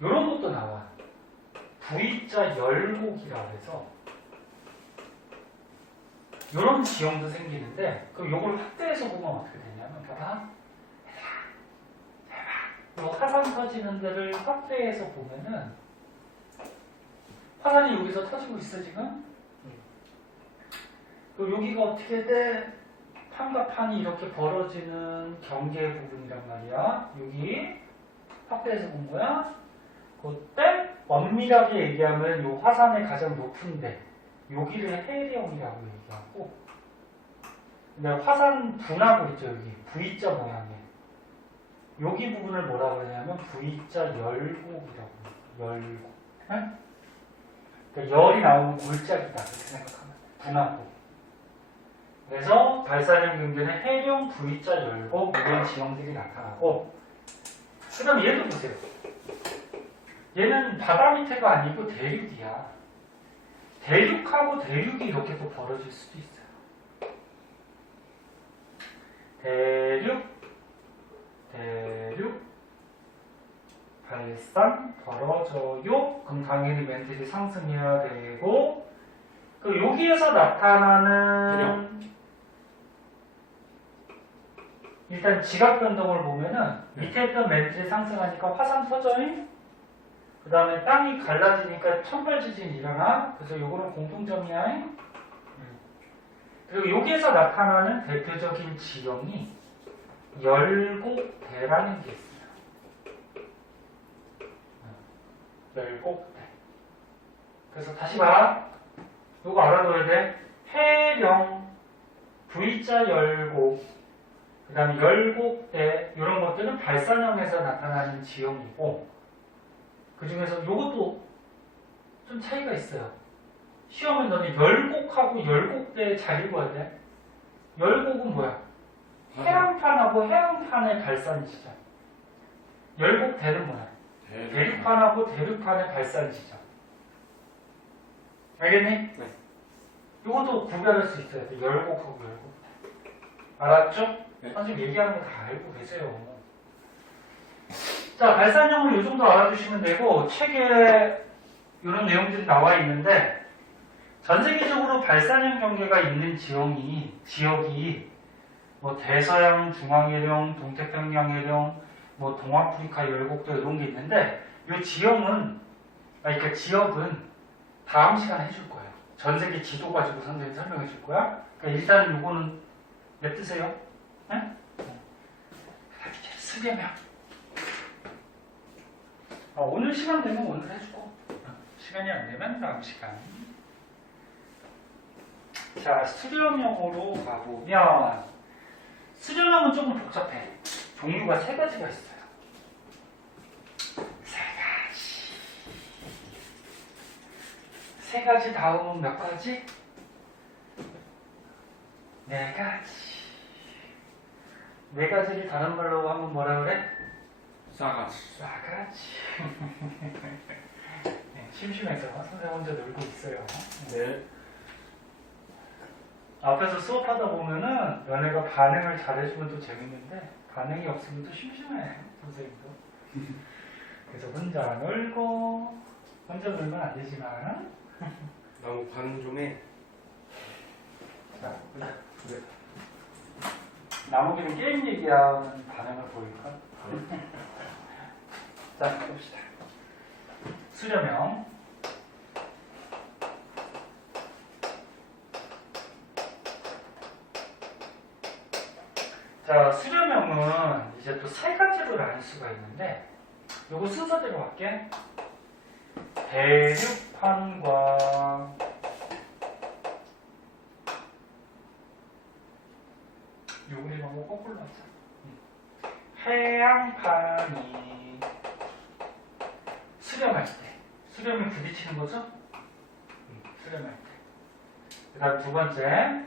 이런 것도 나와. V자 열곡이라고 해서 이런 지형도 생기는데 그 요걸 확대해서 보면 어떻게 되냐면 봐봐. 요 화산 터지는 데를 확대해서 보면은 화산이 여기서 터지고 있어 지금. 그리고 여기가 어떻게 돼? 판과 판이 이렇게 벌어지는 경계 부분이란 말이야. 여기 확대해서 본 거야. 그때 엄밀하게 얘기하면 요 화산의 가장 높은데 여기를 해령이라고 얘기하고, 근데 화산 분화구 있죠, 여기 V자 모양의 여기 부분을 뭐라고 그러냐면 V자 열곡이라고 해요. 열곡. 네? 그러니까 열이 나오는 골짜기다 이렇게 생각하면 분화구. 그래서 발사력 경계는 해령, V자 열곡 이런 지형들이 나타나고, 그 다음에 얘도 보세요. 얘는 바다 밑에가 아니고 대륙이야. 대륙하고 대륙이 이렇게 또 벌어질 수도 있어요. 대륙, 발산, 벌어져요. 그럼 당연히 멘틀이 상승해야 되고, 그 여기에서 나타나는 일단 지각 변동을 보면은 밑에 있던 멘틀이 상승하니까 화산 터져요. 그 다음에 땅이 갈라지니까 천발 지진이 일어나. 그래서 요거는 공통점이야. 그리고 여기에서 나타나는 대표적인 지형이 열곡대라는 게 있어요. 열곡대. 그래서 다시 봐. 요거 알아둬야 돼. 해령, V자 열곡, 그 다음에 열곡대, 이런 것들은 발산형에서 나타나는 지형이고, 그 중에서 요것도 좀 차이가 있어요. 시험에 너네 열곡하고 열곡대에 잘 읽어야 돼. 열곡은 뭐야? 해양판하고 해양판의 발산 지점. 열곡대는 뭐야? 대류판하고 대류판의 발산 지점. 알겠니? 네. 이것도 구별할 수 있어야 돼. 열곡하고 열곡. 알았죠? 네. 선생님 얘기하는 거 다 알고 계세요. 자, 발산형은 이 정도 알아두시면 되고, 책에 이런 내용들이 나와 있는데, 전 세계적으로 발산형 경계가 있는 지역이 뭐 대서양, 중앙해령, 동태평양해령, 뭐 동아프리카 열곡도 이런 게 있는데, 그러니까 지역은 다음 시간에 해줄 거예요. 전 세계 지도 가지고 선생님이 설명해 줄 거야. 그러니까 일단은 요거는 냅두세요. 네? 수렴형. 오늘 시간 되면 오늘 해주고, 시간이 안 되면 다음 시간. 자, 수렴형으로 가보면, 수렴형은 조금 복잡해. 종류가 세 가지가 있어요. 세 가지 다음은 몇 가지? 네 가지. 네 가지를 다른 말로 하면 뭐라 그래? 싸가지. 싸가지. 네, 심심해서 선생님 혼자 놀고 있어요. 네. 앞에서 수업하다 보면은 연애가 반응을 잘해주면 또 재밌는데 반응이 없으면 또 심심해 선생님도. 그래서 혼자 놀고 혼자 놀면 안 되지만 너무 반응 좀 해. 자, 보자. 나무기는 게임 얘기하는 반응을 보일까? 자, 봅시다. 수렴형. 자, 수렴형은 이제 또 세 가지로 나눌 수가 있는데, 요거 순서대로 할게. 대륙판과 요거를 하고 거꾸로 하자. 해양판이 수렴할 때, 수렴이 부딪히는 거죠? 수렴할 때. 그 다음 두 번째,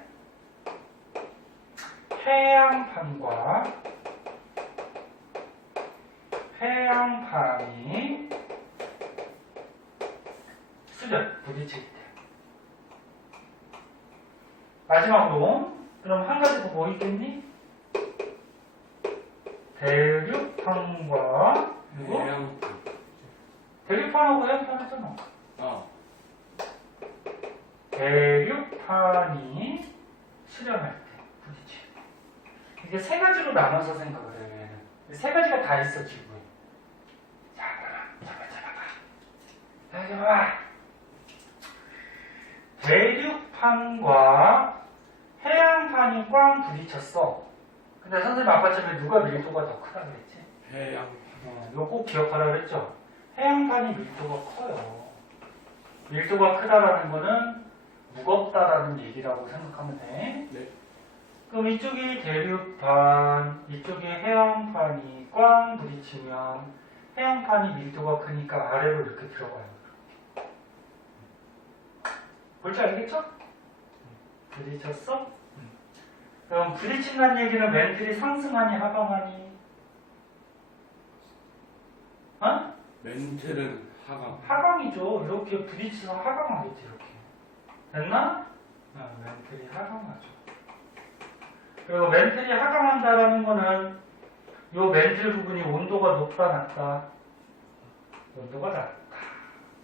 해양판이 수렴, 부딪힐 때. 마지막으로, 그럼 한 가지 더 뭐 있겠니? 대륙판과 그리고 해양판. 대륙판하고 해양판 하잖아. 대륙판이 수렴할 때 부딪혀. 이게 세 가지로 나눠서 생각을 해요. 얘는. 세 가지가 다 있어 지구에. 자, 잡아봐. 대륙판과 해양판이 꽝 부딪혔어. 근데 선생님 아까처럼 누가 밀도가 더 크다 그랬지? 해양. 이거 꼭 기억하라 그랬죠? 해양판이 밀도가 커요. 밀도가 크다라는 거는 무겁다라는 얘기라고 생각하면 돼. 네. 그럼 이쪽이 대륙판, 이쪽이 해양판이 꽝 부딪히면 해양판이 밀도가 크니까 아래로 이렇게 들어가요. 볼줄 알겠죠? 부딪혔어? 그럼 부딪힌다는 얘기는 멘틀이 상승하니 하강하니? 어? 멘틀은 하강. 하강이죠. 이렇게 부딪혀서 하강하겠지 이렇게. 됐나? 멘틀이 하강하죠. 그리고 멘틀이 하강한다라는 거는 이 멘틀 부분이 온도가 높다 낮다? 온도가 낮다.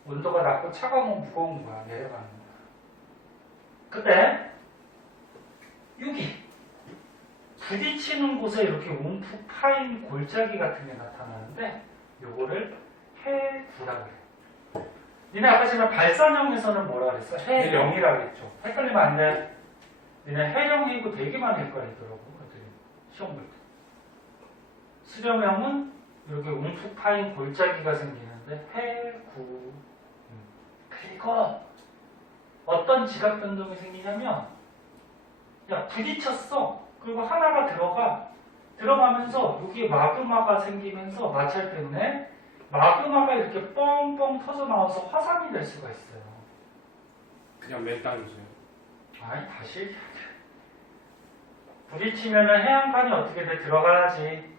온도가 낮고 차가우면 무거운 거야. 내려가는 거야. 근데 여기 부딪히는 곳에 이렇게 움푹 파인 골짜기 같은 게 나타나는데 요거를 해구라 그래. 니네 아까 전에 발산형에서는 뭐라 그랬어? 해령이라 그랬죠. 헷갈리면 안 돼. 니네 해령이고 되게 많이 헷갈리더라고. 시험 볼 때. 수렴형은 이렇게 움푹 파인 골짜기가 생기는데 해구. 그리고 어떤 지각 변동이 생기냐면 야 부딪혔어. 그리고 하나가 들어가면서 여기에 마그마가 생기면서 마찰 때문에 마그마가 이렇게 뻥뻥 터져 나와서 화산이 될 수가 있어요. 그냥 맨 땅이죠. 아니 다시 얘기하자. 부딪히면은 해양판이 어떻게 돼? 들어가야지.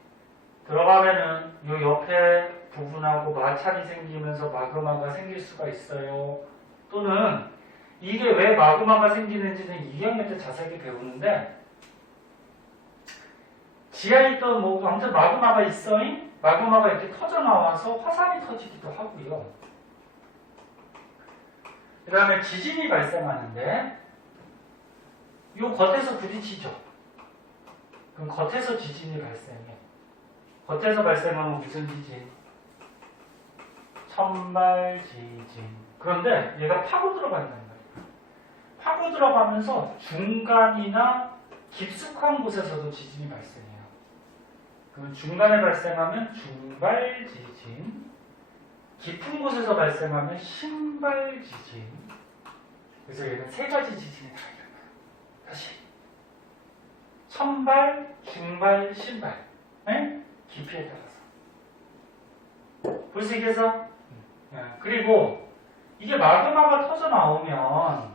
들어가면은 요 옆에 부분하고 마찰이 생기면서 마그마가 생길 수가 있어요. 또는 이게 왜 마그마가 생기는지는 2학년 때 자세하게 배우는데 지하에 있던 뭐 아무튼 마그마가 있어잉? 마그마가 이렇게 터져 나와서 화산이 터지기도 하고요. 그 다음에 지진이 발생하는데 요 겉에서 부딪히죠. 그럼 겉에서 지진이 발생해. 겉에서 발생하면 무슨 지진? 천발 지진. 그런데 얘가 파고 들어간다는 거예요. 파고 들어가면서 중간이나 깊숙한 곳에서도 지진이 발생해요. 그럼 중간에 발생하면 중발 지진, 깊은 곳에서 발생하면 신발 지진. 그래서 얘는 세 가지 지진이 다 일어나요. 다시 천발, 중발, 신발. 네? 깊이에 따라서. 볼 수 있겠어? 그리고 이게 마그마가 터져 나오면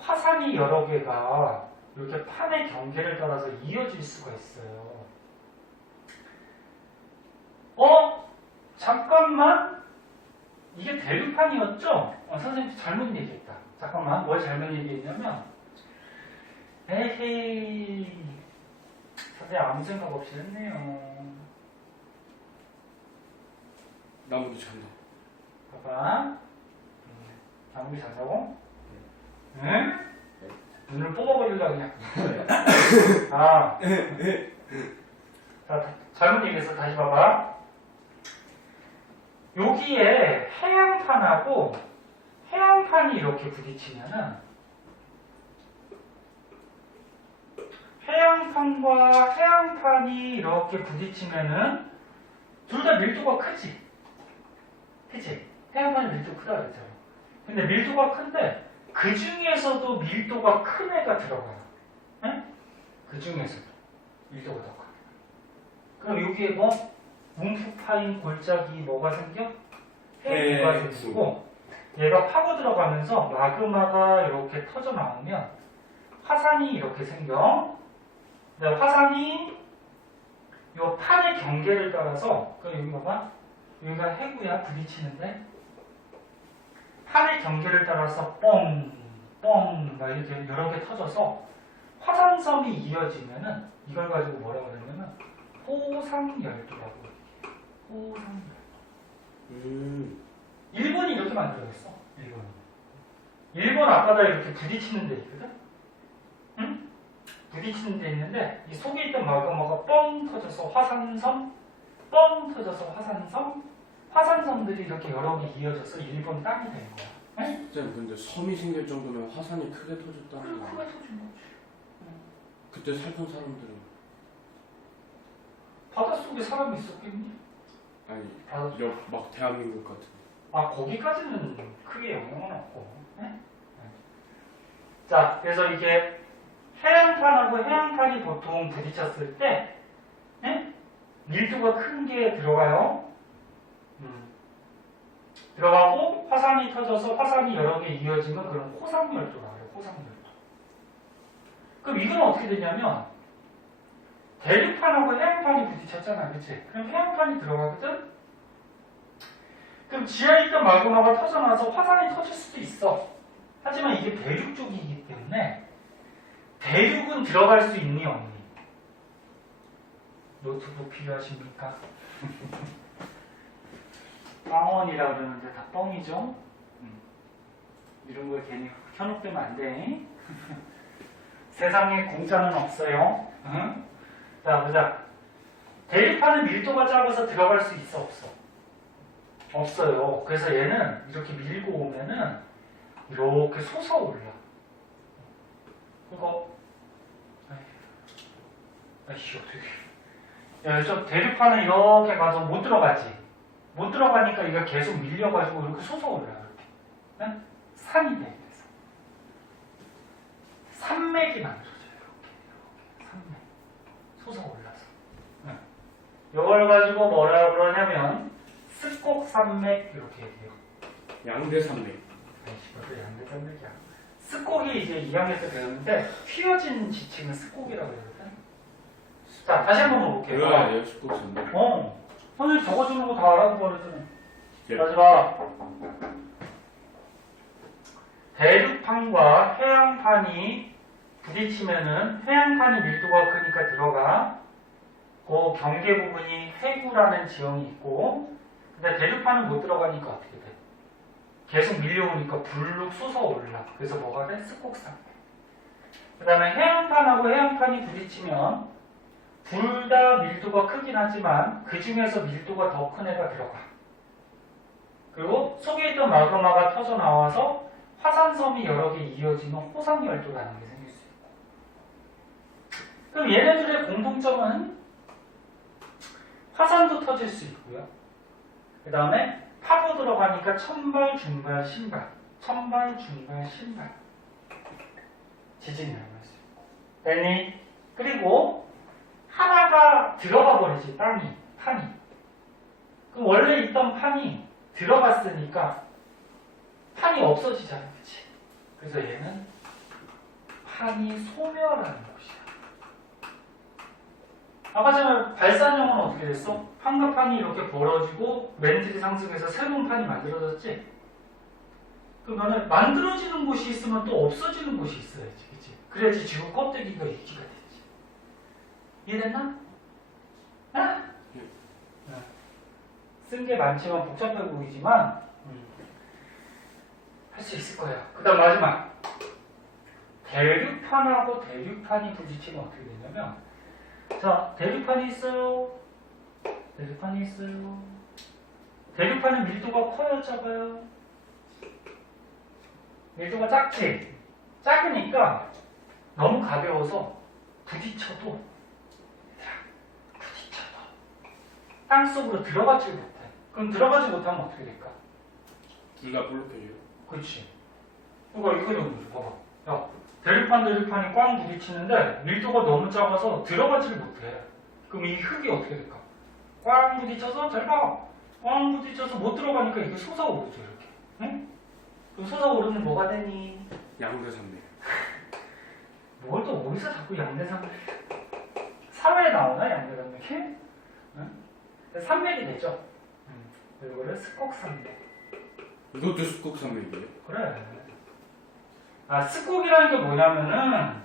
화산이 여러 개가 이렇게 판의 경계를 따라서 이어질 수가 있어요. 잠깐만. 이게 대류판이었죠? 선생님 잘못 얘기했다. 잠깐만, 뭘 잘못 얘기했냐면, 에헤이, 선생님 아무 생각 없이 했네요. 나무도 잔다. 봐봐. 나무이 잔다고? 응? 눈을 뽑아버리려고 그냥. 아. 자, 잘못 얘기했어. 다시 봐봐. 여기에 해양판하고 해양판이 이렇게 부딪히면은 해양판과 해양판이 이렇게 부딪히면은 둘 다 밀도가 크지? 그치? 해양판이 밀도 크다 그랬잖아. 근데 밀도가 큰데 그 중에서도 밀도가 큰 애가 들어가요. 응? 그 중에서도 밀도가 더 커요. 그럼 여기에 뭐? 움푹 파인 골짜기 뭐가 생겨? 해구가 생기고 얘가 파고 들어가면서 마그마가 이렇게 터져 나오면 화산이 이렇게 생겨. 근데 화산이 이 판의 경계를 따라서 여기 봐봐. 여기가 해구야. 부딪히는데 판의 경계를 따라서 뻥, 뻥 막 이렇게 여러 개 터져서 화산섬이 이어지면은 이걸 가지고 뭐라고 그러냐면 호상열도라고. 호상열도. 일본이 이렇게 만들어냈어. 일본 아까도 이렇게 부딪히는 데 있거든. 응? 부딪히는 데 있는데 이 속에 있던 마그마가 뻥 터져서 화산섬, 뻥 터져서 화산섬, 화산섬들이 이렇게 여러 개 이어져서 일본 땅이 된 거야. 응? 쌤, 근데 섬이 생길 정도면 화산이 크게 터졌다는 거 크게 터진 거지. 그때 살던 사람들은 바닷속에 사람이 있었겠니? 아니 바닷속. 막 대한민국 같은. 거기까지는 크게 영향은 없고. 네? 자, 그래서 이게 해양판하고 해양판이 보통 부딪혔을 때 네? 밀도가 큰 게 들어가요. 들어가고 화산이 터져서 화산이 여러 개 이어지면 그런 호상열도라고 해요. 호상열도. 그럼 이건 어떻게 되냐면 대류판하고 해양판이 부딪혔잖아. 그치? 그럼 해양판이 들어가거든? 그럼 지하에 있던 마그마가 터져나와서 화산이 터질 수도 있어. 하지만 이게 대륙 쪽이기 때문에 대륙은 들어갈 수 있니 없니? 노트북 필요하십니까? 빵원이라 그러는데 다 뻥이죠? 이런 걸 괜히 현혹되면 안 돼. 세상에 공짜는 없어요. 응? 자, 보자. 대립하는 밀도가 작아서 들어갈 수 있어, 없어? 없어요. 그래서 얘는 이렇게 밀고 오면은 이렇게 솟아올라. 그거 아이씨 어떻게? 야, 저 대륙판은 이렇게 가서 못 들어가지. 못 들어가니까 이거 계속 밀려가지고 이렇게 솟아올라. 이렇게. 네? 산이 돼. 그래서 산맥이 만들어져요. 이렇게 산맥. 솟아올라서. 네. 이걸 가지고 뭐라 그러냐면 습곡산맥 이렇게 얘기해요. 양대산맥. 아이씨, 그것도 양대산맥이야. 습곡이 이제 2학년 때 배우는데 휘어진 지층은 습곡이라고 그러거든. 자, 다시 한번 볼게요. 그래, 습곡산맥. 선생님 적어주는 거 다 알아보고 그러잖아. 예. 마지막 대륙판과 해양판이 부딪히면은 해양판이 밀도가 크니까 들어가. 그 경계 부분이 해구라는 지형이 있고, 근데 대륙판은 못 들어가니까 어떻게 돼? 계속 밀려오니까 불룩 솟아올라. 그래서 뭐가 돼? 스곡상. 그 다음에 해양판하고 해양판이 부딪히면 둘 다 밀도가 크긴 하지만 그 중에서 밀도가 더 큰 애가 들어가. 그리고 속에 있던 마그마가 터져 나와서 화산섬이 여러 개 이어지는 호상열도라는 게 생길 수 있고. 그럼 얘네들의 공통점은 화산도 터질 수 있고요. 그 다음에 파고 들어가니까 천발, 중발, 신발. 천발, 중발, 신발. 지진이 일어날 수 있고. 됐니? 그리고 하나가 들어가 버리지, 판이. 그럼 원래 있던 판이 들어갔으니까 판이 없어지잖아, 그치? 그래서 얘는 판이 소멸하는 곳이야. 아까 전에 발산형은 어떻게 됐어? 판과 판이 이렇게 벌어지고 맨들이 상승해서 새로운 판이 만들어졌지? 그러면 만들어지는 곳이 있으면 또 없어지는 곳이 있어야지, 그치? 그래야지 지구 껍데기가 유지가 되지. 이해됐나? 아? 쓴 게 많지만 복잡해 보이지만 할 수 있을 거예요. 그 다음 마지막 대륙판하고 대륙판이 부딪히면 어떻게 되냐면, 자, 대륙판이 있어요. 대륙판은 밀도가 커요, 작아요? 밀도가 작지? 작으니까 너무 가벼워서 부딪혀도 땅속으로 들어가지 못해. 그럼 들어가지 못하면 어떻게 될까? 둘 다 볼록해져요. 그렇지. 그러니까 이거는 봐봐. 야, 대륙판이 꽝 부딪히는데 밀도가 너무 작아서 들어가지를 못해. 그럼 이 흙이 어떻게 될까? 꽝 부딪혀서 잘 봐. 꽝 부딪혀서 못 들어가니까 이게 솟아오르죠, 이렇게. 응? 그럼 솟아오르면 뭐가 되니? 양대산맥. 뭘 또 어디서 자꾸 양대산맥? 사회에 나오나 양대산맥이? 응? 산맥이 되죠. 이거를 스곡산맥. 이것도 스곡산맥이에요? 그래. 아, 스곡이라는 게 뭐냐면은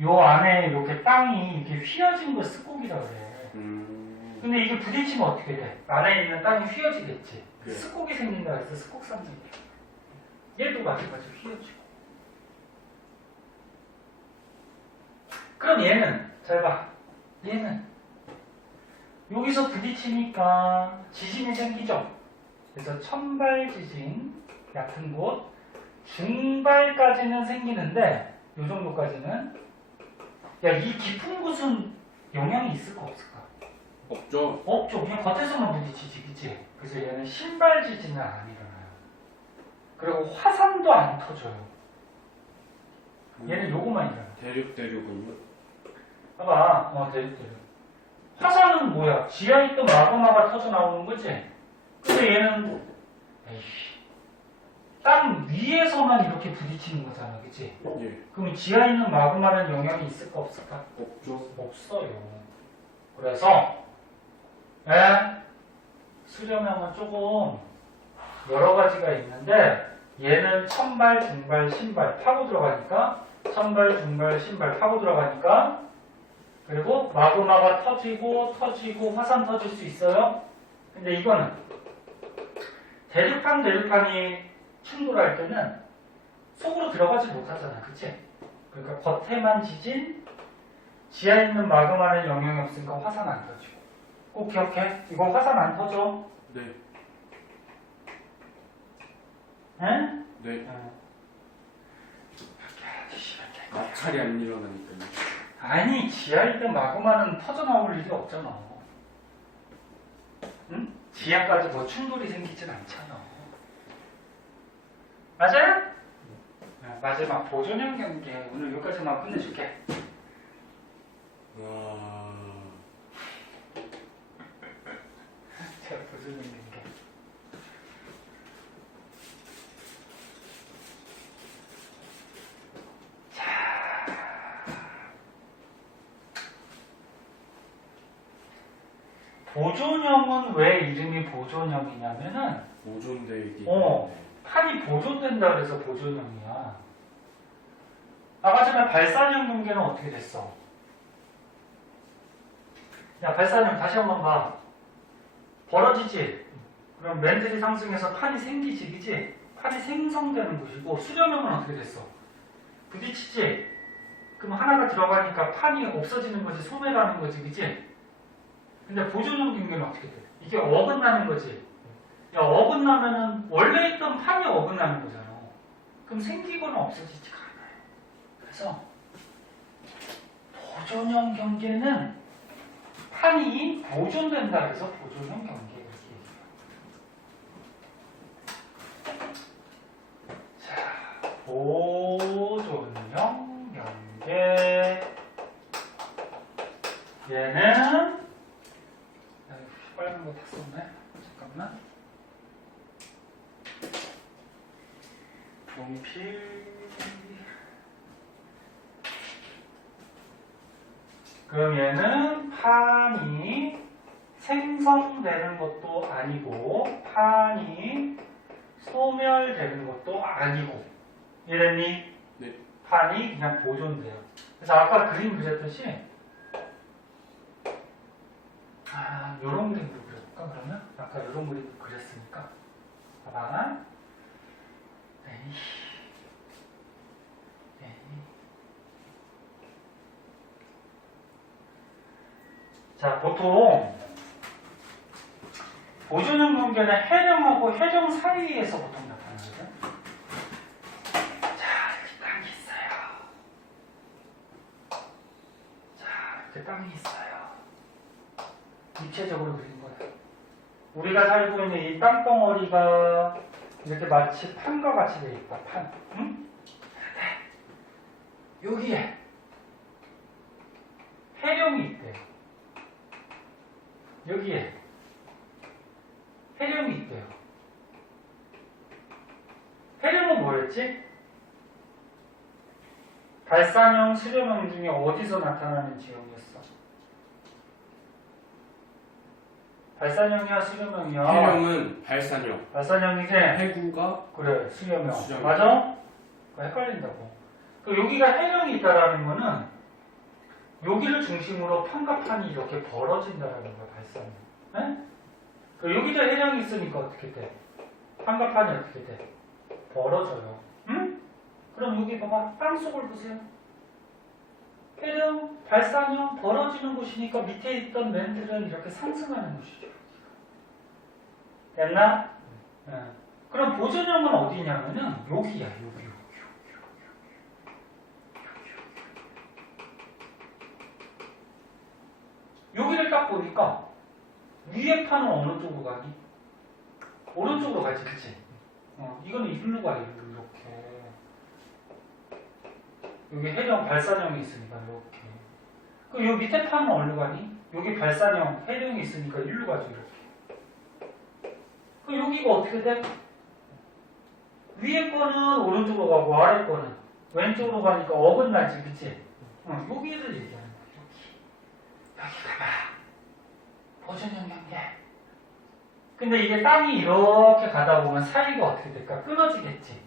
요 안에 이렇게 땅이 이렇게 휘어진 걸 스곡이라 그래. 근데 이게 부딪히면 어떻게 돼? 안에 있는 땅이 휘어지겠지. 네. 스곡이 생긴다 해서 스곡산맥이야. 얘도 마찬가지로 휘어지고. 그럼 얘는 잘 봐. 얘는 여기서 부딪히니까 지진이 생기죠. 그래서 천발 지진, 얕은 곳, 중발까지는 생기는데 이 정도까지는. 야, 이 깊은 곳은 영향이 있을까 없을까? 없죠. 없죠. 그냥 겉에서만 부딪히지, 그치? 그래서 얘는 신발 지진은 안 일어나요. 그리고 화산도 안 터져요. 얘는 요거만 일어나요. 대륙은요? 봐봐, 대륙. 화산은 뭐야? 지하에 있던 마그마가 터져 나오는 거지? 근데 얘는 에이씨, 땅 위에서만 이렇게 부딪히는 거잖아, 그치? 예. 그럼 지하에 있는 마그마는 영향이 있을까 없을까? 없죠. 없어요. 그래서 수렴형은 조금 여러 가지가 있는데 얘는 천발, 중발, 신발 파고 들어가니까 천발, 중발, 신발 파고 들어가니까, 그리고 마그마가 터지고 화산 터질 수 있어요. 근데 이거는 대륙판이 충돌할 때는 속으로 들어가지 못하잖아, 그치? 그러니까 겉에만 지진, 지하에 있는 마그마는 영향이 없으니까 화산 안 터지고. 꼭 기억해. 이거 화산 안 터져. 네. 응? 네. 응. 마찰이 안 일어나니까요. 아니, 지하에 있던 마그마는 터져 나올 일이 없잖아. 응? 지하까지 뭐 충돌이 생기진 않잖아. 맞아요? 네, 마지막 보존형 경기. 오늘 여기까지만 끝내줄게. 와. 제가 보존형 경기. 보존형은 왜 이름이 보존형이냐면은 보존되어 있기 어. 때문에. 판이 보존된다 그래서 보존형이야. 아까 전에 발산형 경계는 어떻게 됐어? 야, 발산형 다시 한번 봐. 벌어지지? 그럼 맨들이 상승해서 판이 생기지, 그지? 판이 생성되는 것이고, 수렴형은 어떻게 됐어? 부딪히지? 그럼 하나가 들어가니까 판이 없어지는 거지, 소멸하는 거지, 그지? 근데 보존형 경계는 어떻게 돼? 이게 어긋나는 거지. 야, 어긋나면은 원래 있던 판이 어긋나는 거잖아. 그럼 생기거나 없어지지가 않아요. 그래서 보존형 경계는 판이 보존된다 해서 보존형 경계 이렇게 얘기해요. 자, 보존형 경계 얘는 빨간 거 다 썼네. 잠깐만. 분필. 그럼 얘는 판이 생성되는 것도 아니고 판이 소멸되는 것도 아니고 이랬니? 네. 판이 그냥 보존돼요. 그래서 아까 그림 그렸듯이 요런 그림도 그려볼까 그러면? 아까 요런 그림도 그렸으니까 봐봐. 에이. 자, 보통 보존형 경계는 해령하고 해령 사이에서 보통 나타나거든. 자, 이렇게 땅이 있어요. 자, 이렇게 땅이 있어요. 입체적으로 그린 거야. 우리가 살고 있는 이 땅덩어리가 이렇게 마치 판과 같이 돼 있다. 판. 응? 네. 여기에 해령이 있대요. 여기에 해령이 있대요. 해령은 뭐였지? 발산형, 수렴형 중에 어디서 나타나는 지형이었어? 발산형이야, 수렴형이야? 해령은 발산형. 발산형이지? 해구가 그래, 수렴형. 수렴형. 맞아? 헷갈린다고. 여기가 해령이 있다라는 거는 여기를 중심으로 판과 판이 이렇게 벌어진다라는 거야, 발산형. 네? 여기도 해령이 있으니까 어떻게 돼? 판과 판이 어떻게 돼? 벌어져요. 응? 그럼 여기 봐봐. 땅속을 보세요. 해령, 발산형, 벌어지는 곳이니까 밑에 있던 맨들은 이렇게 상승하는 곳이죠. 됐나? 네. 그럼 보존형은 어디냐면은 여기야, 여기. 여기를 딱 보니까 위에 판은 어느 쪽으로 가니? 오른쪽으로 가지, 그치? 이거는 이리로 가, 이렇게. 여기 해령, 발산형이 있으니까 이렇게. 그럼 여기 밑에 판은 어디로 가니? 여기 발산형, 해령이 있으니까 이리로 가죠, 이렇게. 그럼 여기가 어떻게 돼? 위에 거는 오른쪽으로 가고 아래 거는 왼쪽으로 가니까 어긋나지, 그치? 여기를 얘기하는 거야, 여기 가봐. 보존형 경계. 근데 이게 땅이 이렇게 가다 보면 사이가 어떻게 될까? 끊어지겠지.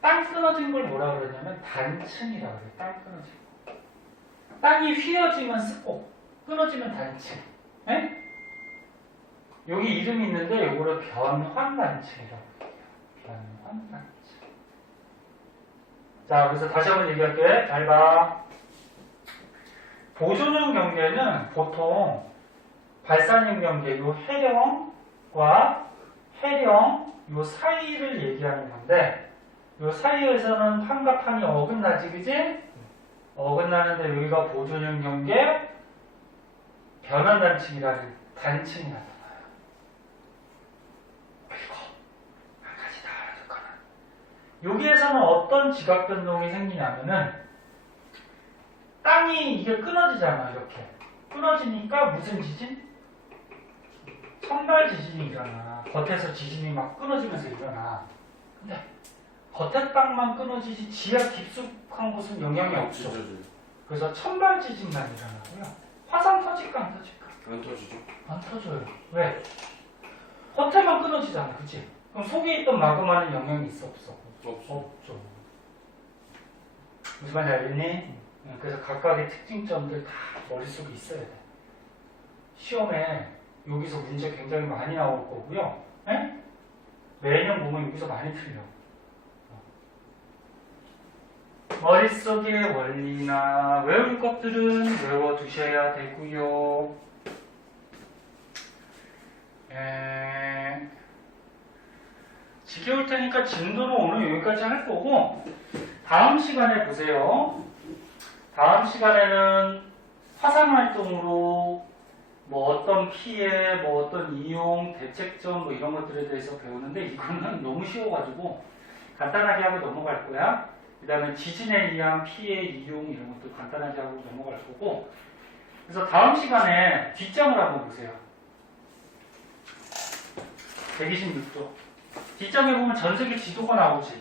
땅 끊어진 걸 뭐라 그러냐면 단층이라고 그래. 땅 끊어진 거. 땅이 휘어지면 쓰고 끊어지면 단층. 네? 여기 이름이 있는데 이거를 변환단층이라고 해요. 변환단층. 자, 그래서 다시 한번 얘기할게. 잘 봐. 보존형 경계는 보통 발산형 경계, 요 해령과 해령 요 사이를 얘기하는 건데, 요 사이에서는 판과 판이 어긋나지, 그지? 어긋나는데 여기가 보존형 경계, 변환단층이라는 단층이 나타나요. 그리고 한 가지 더 알아둘 거는 여기에서는 어떤 지각 변동이 생기냐면은 땅이 이게 끊어지잖아, 이렇게. 끊어지니까 무슨 지진? 선발 지진이 일어나. 겉에서 지진이 막 끊어지면서 일어나. 근데 겉에 땅만 끊어지지 지하 깊숙한 곳은 영향이 없죠. 그래서 천발 지진만 일어나고요. 화산 터질까 안 터질까? 안 터지죠? 안 터져요. 왜? 겉에만 끊어지잖아, 그치? 그럼 속에 있던 마그마는 영향이 있어, 없어? 없어. 없죠. 무슨 말인지 알겠니? 그래서 각각의 특징점들 다 머릿속에 있어야 돼. 시험에 여기서 문제 굉장히 많이 나올 거고요. 에? 매년 보면 여기서 많이 틀려. 머릿속의 원리나 외울 것들은 외워두셔야 되고요. 지겨울 테니까 진도는 오늘 여기까지 할 거고, 다음 시간에 보세요. 다음 시간에는 화상활동으로 뭐 어떤 피해, 뭐 어떤 이용, 대책점 뭐 이런 것들에 대해서 배우는데, 이거는 너무 쉬워가지고 간단하게 하고 넘어갈 거야. 그 다음에 지진에 의한 피해, 이용 이런 것도 간단하게 하고 넘어갈 거고, 그래서 다음 시간에 뒷장을 한번 보세요. 126조. 뒷장에 보면 전 세계 지도가 나오지.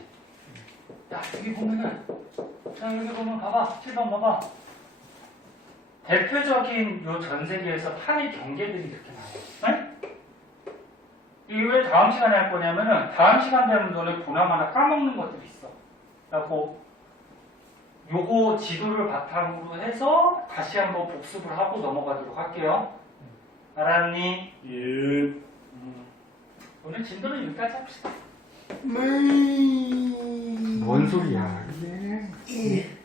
야, 여기 보면은, 자, 여기 보면 봐봐. 7번 봐봐. 대표적인 요 전 세계에서 판의 경계들이 이렇게 나와요. 네? 이게 왜 다음 시간에 할 거냐면은, 다음 시간 되면 너네 보나마나 까먹는 것들이 있어. 그래갖고, 요거 지도를 바탕으로 해서 다시 한번 복습을 하고 넘어가도록 할게요. 알았니? 예. 오늘 진도는 여기까지 합시다. 네. 뭔 소리야? 예.